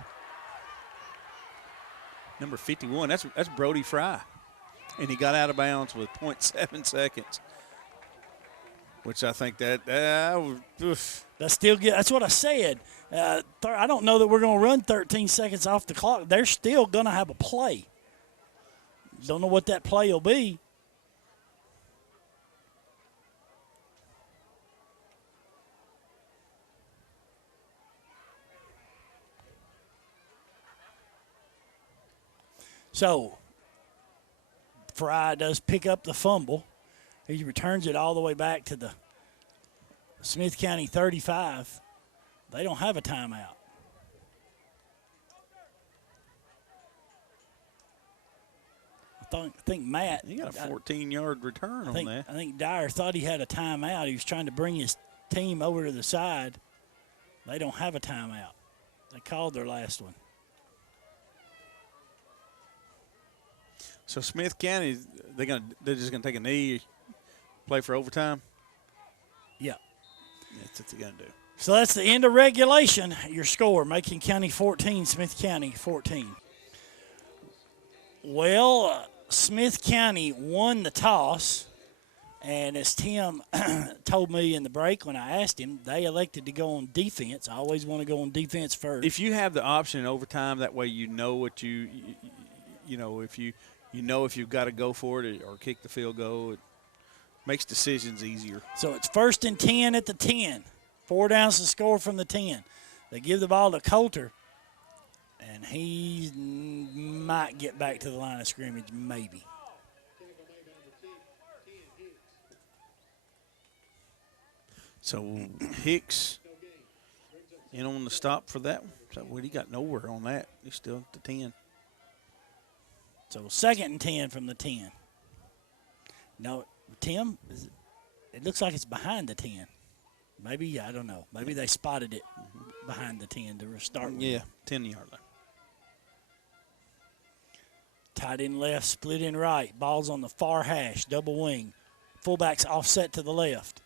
Number 51, that's Brody Fry. And he got out of bounds with 0.7 seconds. Which I think That's still good. That's what I said. I don't know that we're going to run 13 seconds off the clock. They're still going to have a play. Don't know what that play will be. So, Fry does pick up the fumble. He returns it all the way back to the Smith County 35. They don't have a timeout. I think Matt. He got a 14-yard return on that. I think Dyer thought he had a timeout. He was trying to bring his team over to the side. They don't have a timeout. They called their last one. So Smith County, they're just gonna take a knee, play for overtime. Yeah, that's what they're gonna do. So that's the end of regulation. Your score: Macon County 14, Smith County 14. Well, Smith County won the toss, and as Tim told me in the break when I asked him, they elected to go on defense. I always want to go on defense first. If you have the option in overtime, that way you know what you know if you've got to go for it or kick the field goal, it makes decisions easier. So it's 1st and 10 at the 10. 4 downs to score from the 10. They give the ball to Coulter, and he might get back to the line of scrimmage, maybe. So Hicks in on the stop for that one. So he got nowhere on that. He's still at the 10. So 2nd and 10 from the 10. No, Tim, it looks like it's behind the 10. Maybe, I don't know. Maybe they spotted it behind the 10 to start with. Yeah, 10-yard line. Tight end left, split in right. Ball's on the far hash, double wing. Fullback's offset to the left.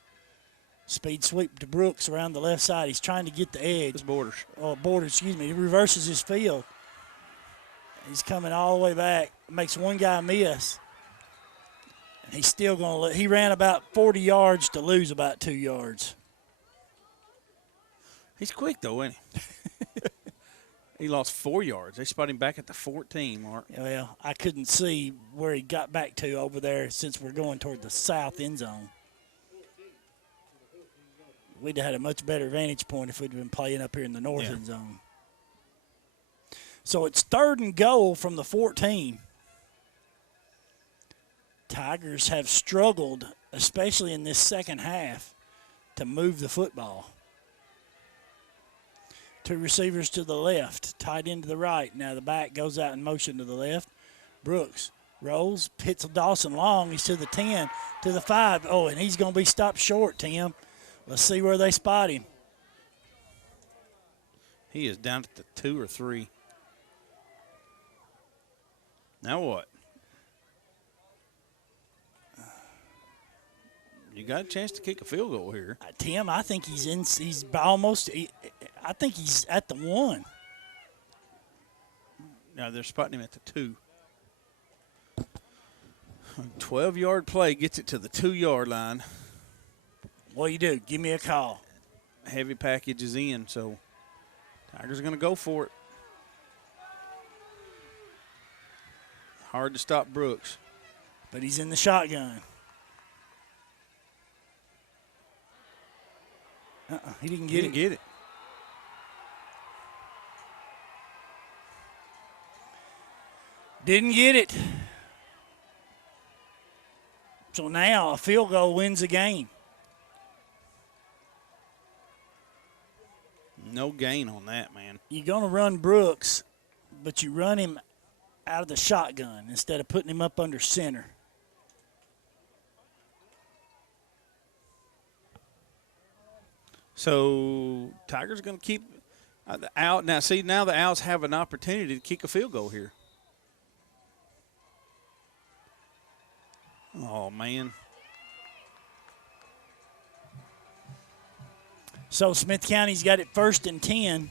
Speed sweep to Brooks around the left side. He's trying to get the edge. It's Borders. He reverses his field. He's coming all the way back. Makes one guy miss. And he's still going to – he ran about 40 yards to lose about 2 yards. He's quick, though, isn't he? He lost 4 yards. They spot him back at the 14, Mark. Well, I couldn't see where he got back to over there since we're going toward the south end zone. We'd have had a much better vantage point if we'd been playing up here in the north end zone. So it's 3rd and goal from the 14. Tigers have struggled, especially in this second half, to move the football. 2 receivers to the left, tight end to the right. Now the back goes out in motion to the left. Brooks rolls, hits Dawson long. He's to the 10, to the 5. Oh, and he's going to be stopped short, Tim. Let's see where they spot him. He is down at the 2 or 3. Now what? You got a chance to kick a field goal here. Tim, I think he's almost – I think he's at the 1. Now they're spotting him at the 2. 12-yard play gets it to the 2-yard line. What do you do? Give me a call. Heavy package is in, so Tigers are going to go for it. Hard to stop Brooks. But he's in the shotgun. He didn't He get didn't it. get it. Didn't get it. So now a field goal wins the game. No gain on that, man. You're going to run Brooks, but you run him out of the shotgun instead of putting him up under center. So Tigers going to keep the out. Now, see, now the Owls have an opportunity to kick a field goal here. Oh, man. So Smith County's got it 1st and 10.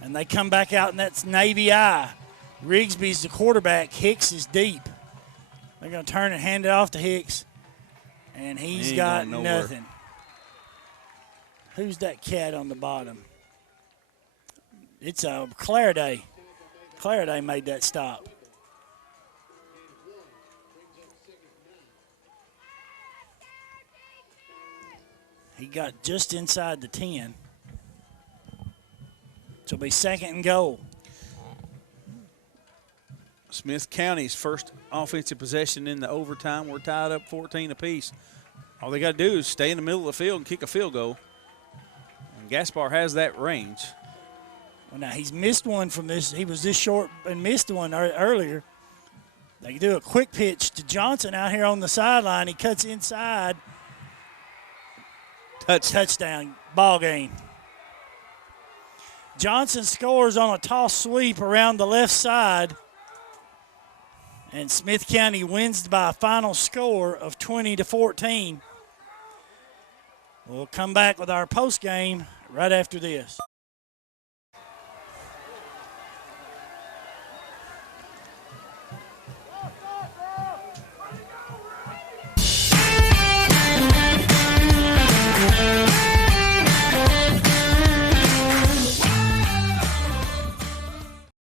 And they come back out, and that's Navy I. Rigsby's the quarterback. Hicks is deep. They're going to turn and hand it off to Hicks. And he's got nothing. Who's that cat on the bottom? It's Clariday. Clariday made that stop. He got just inside the 10. So it'll be 2nd and goal. Smith County's first offensive possession in the overtime. We're tied up 14 apiece. All they got to do is stay in the middle of the field and kick a field goal. And Gaspar has that range. Well, now he's missed one from this. He was this short and missed one earlier. They can do a quick pitch to Johnson out here on the sideline. He cuts inside. Touchdown. Ball game. Johnson scores on a toss sweep around the left side. And Smith County wins by a final score of 20-14. We'll come back with our post game right after this.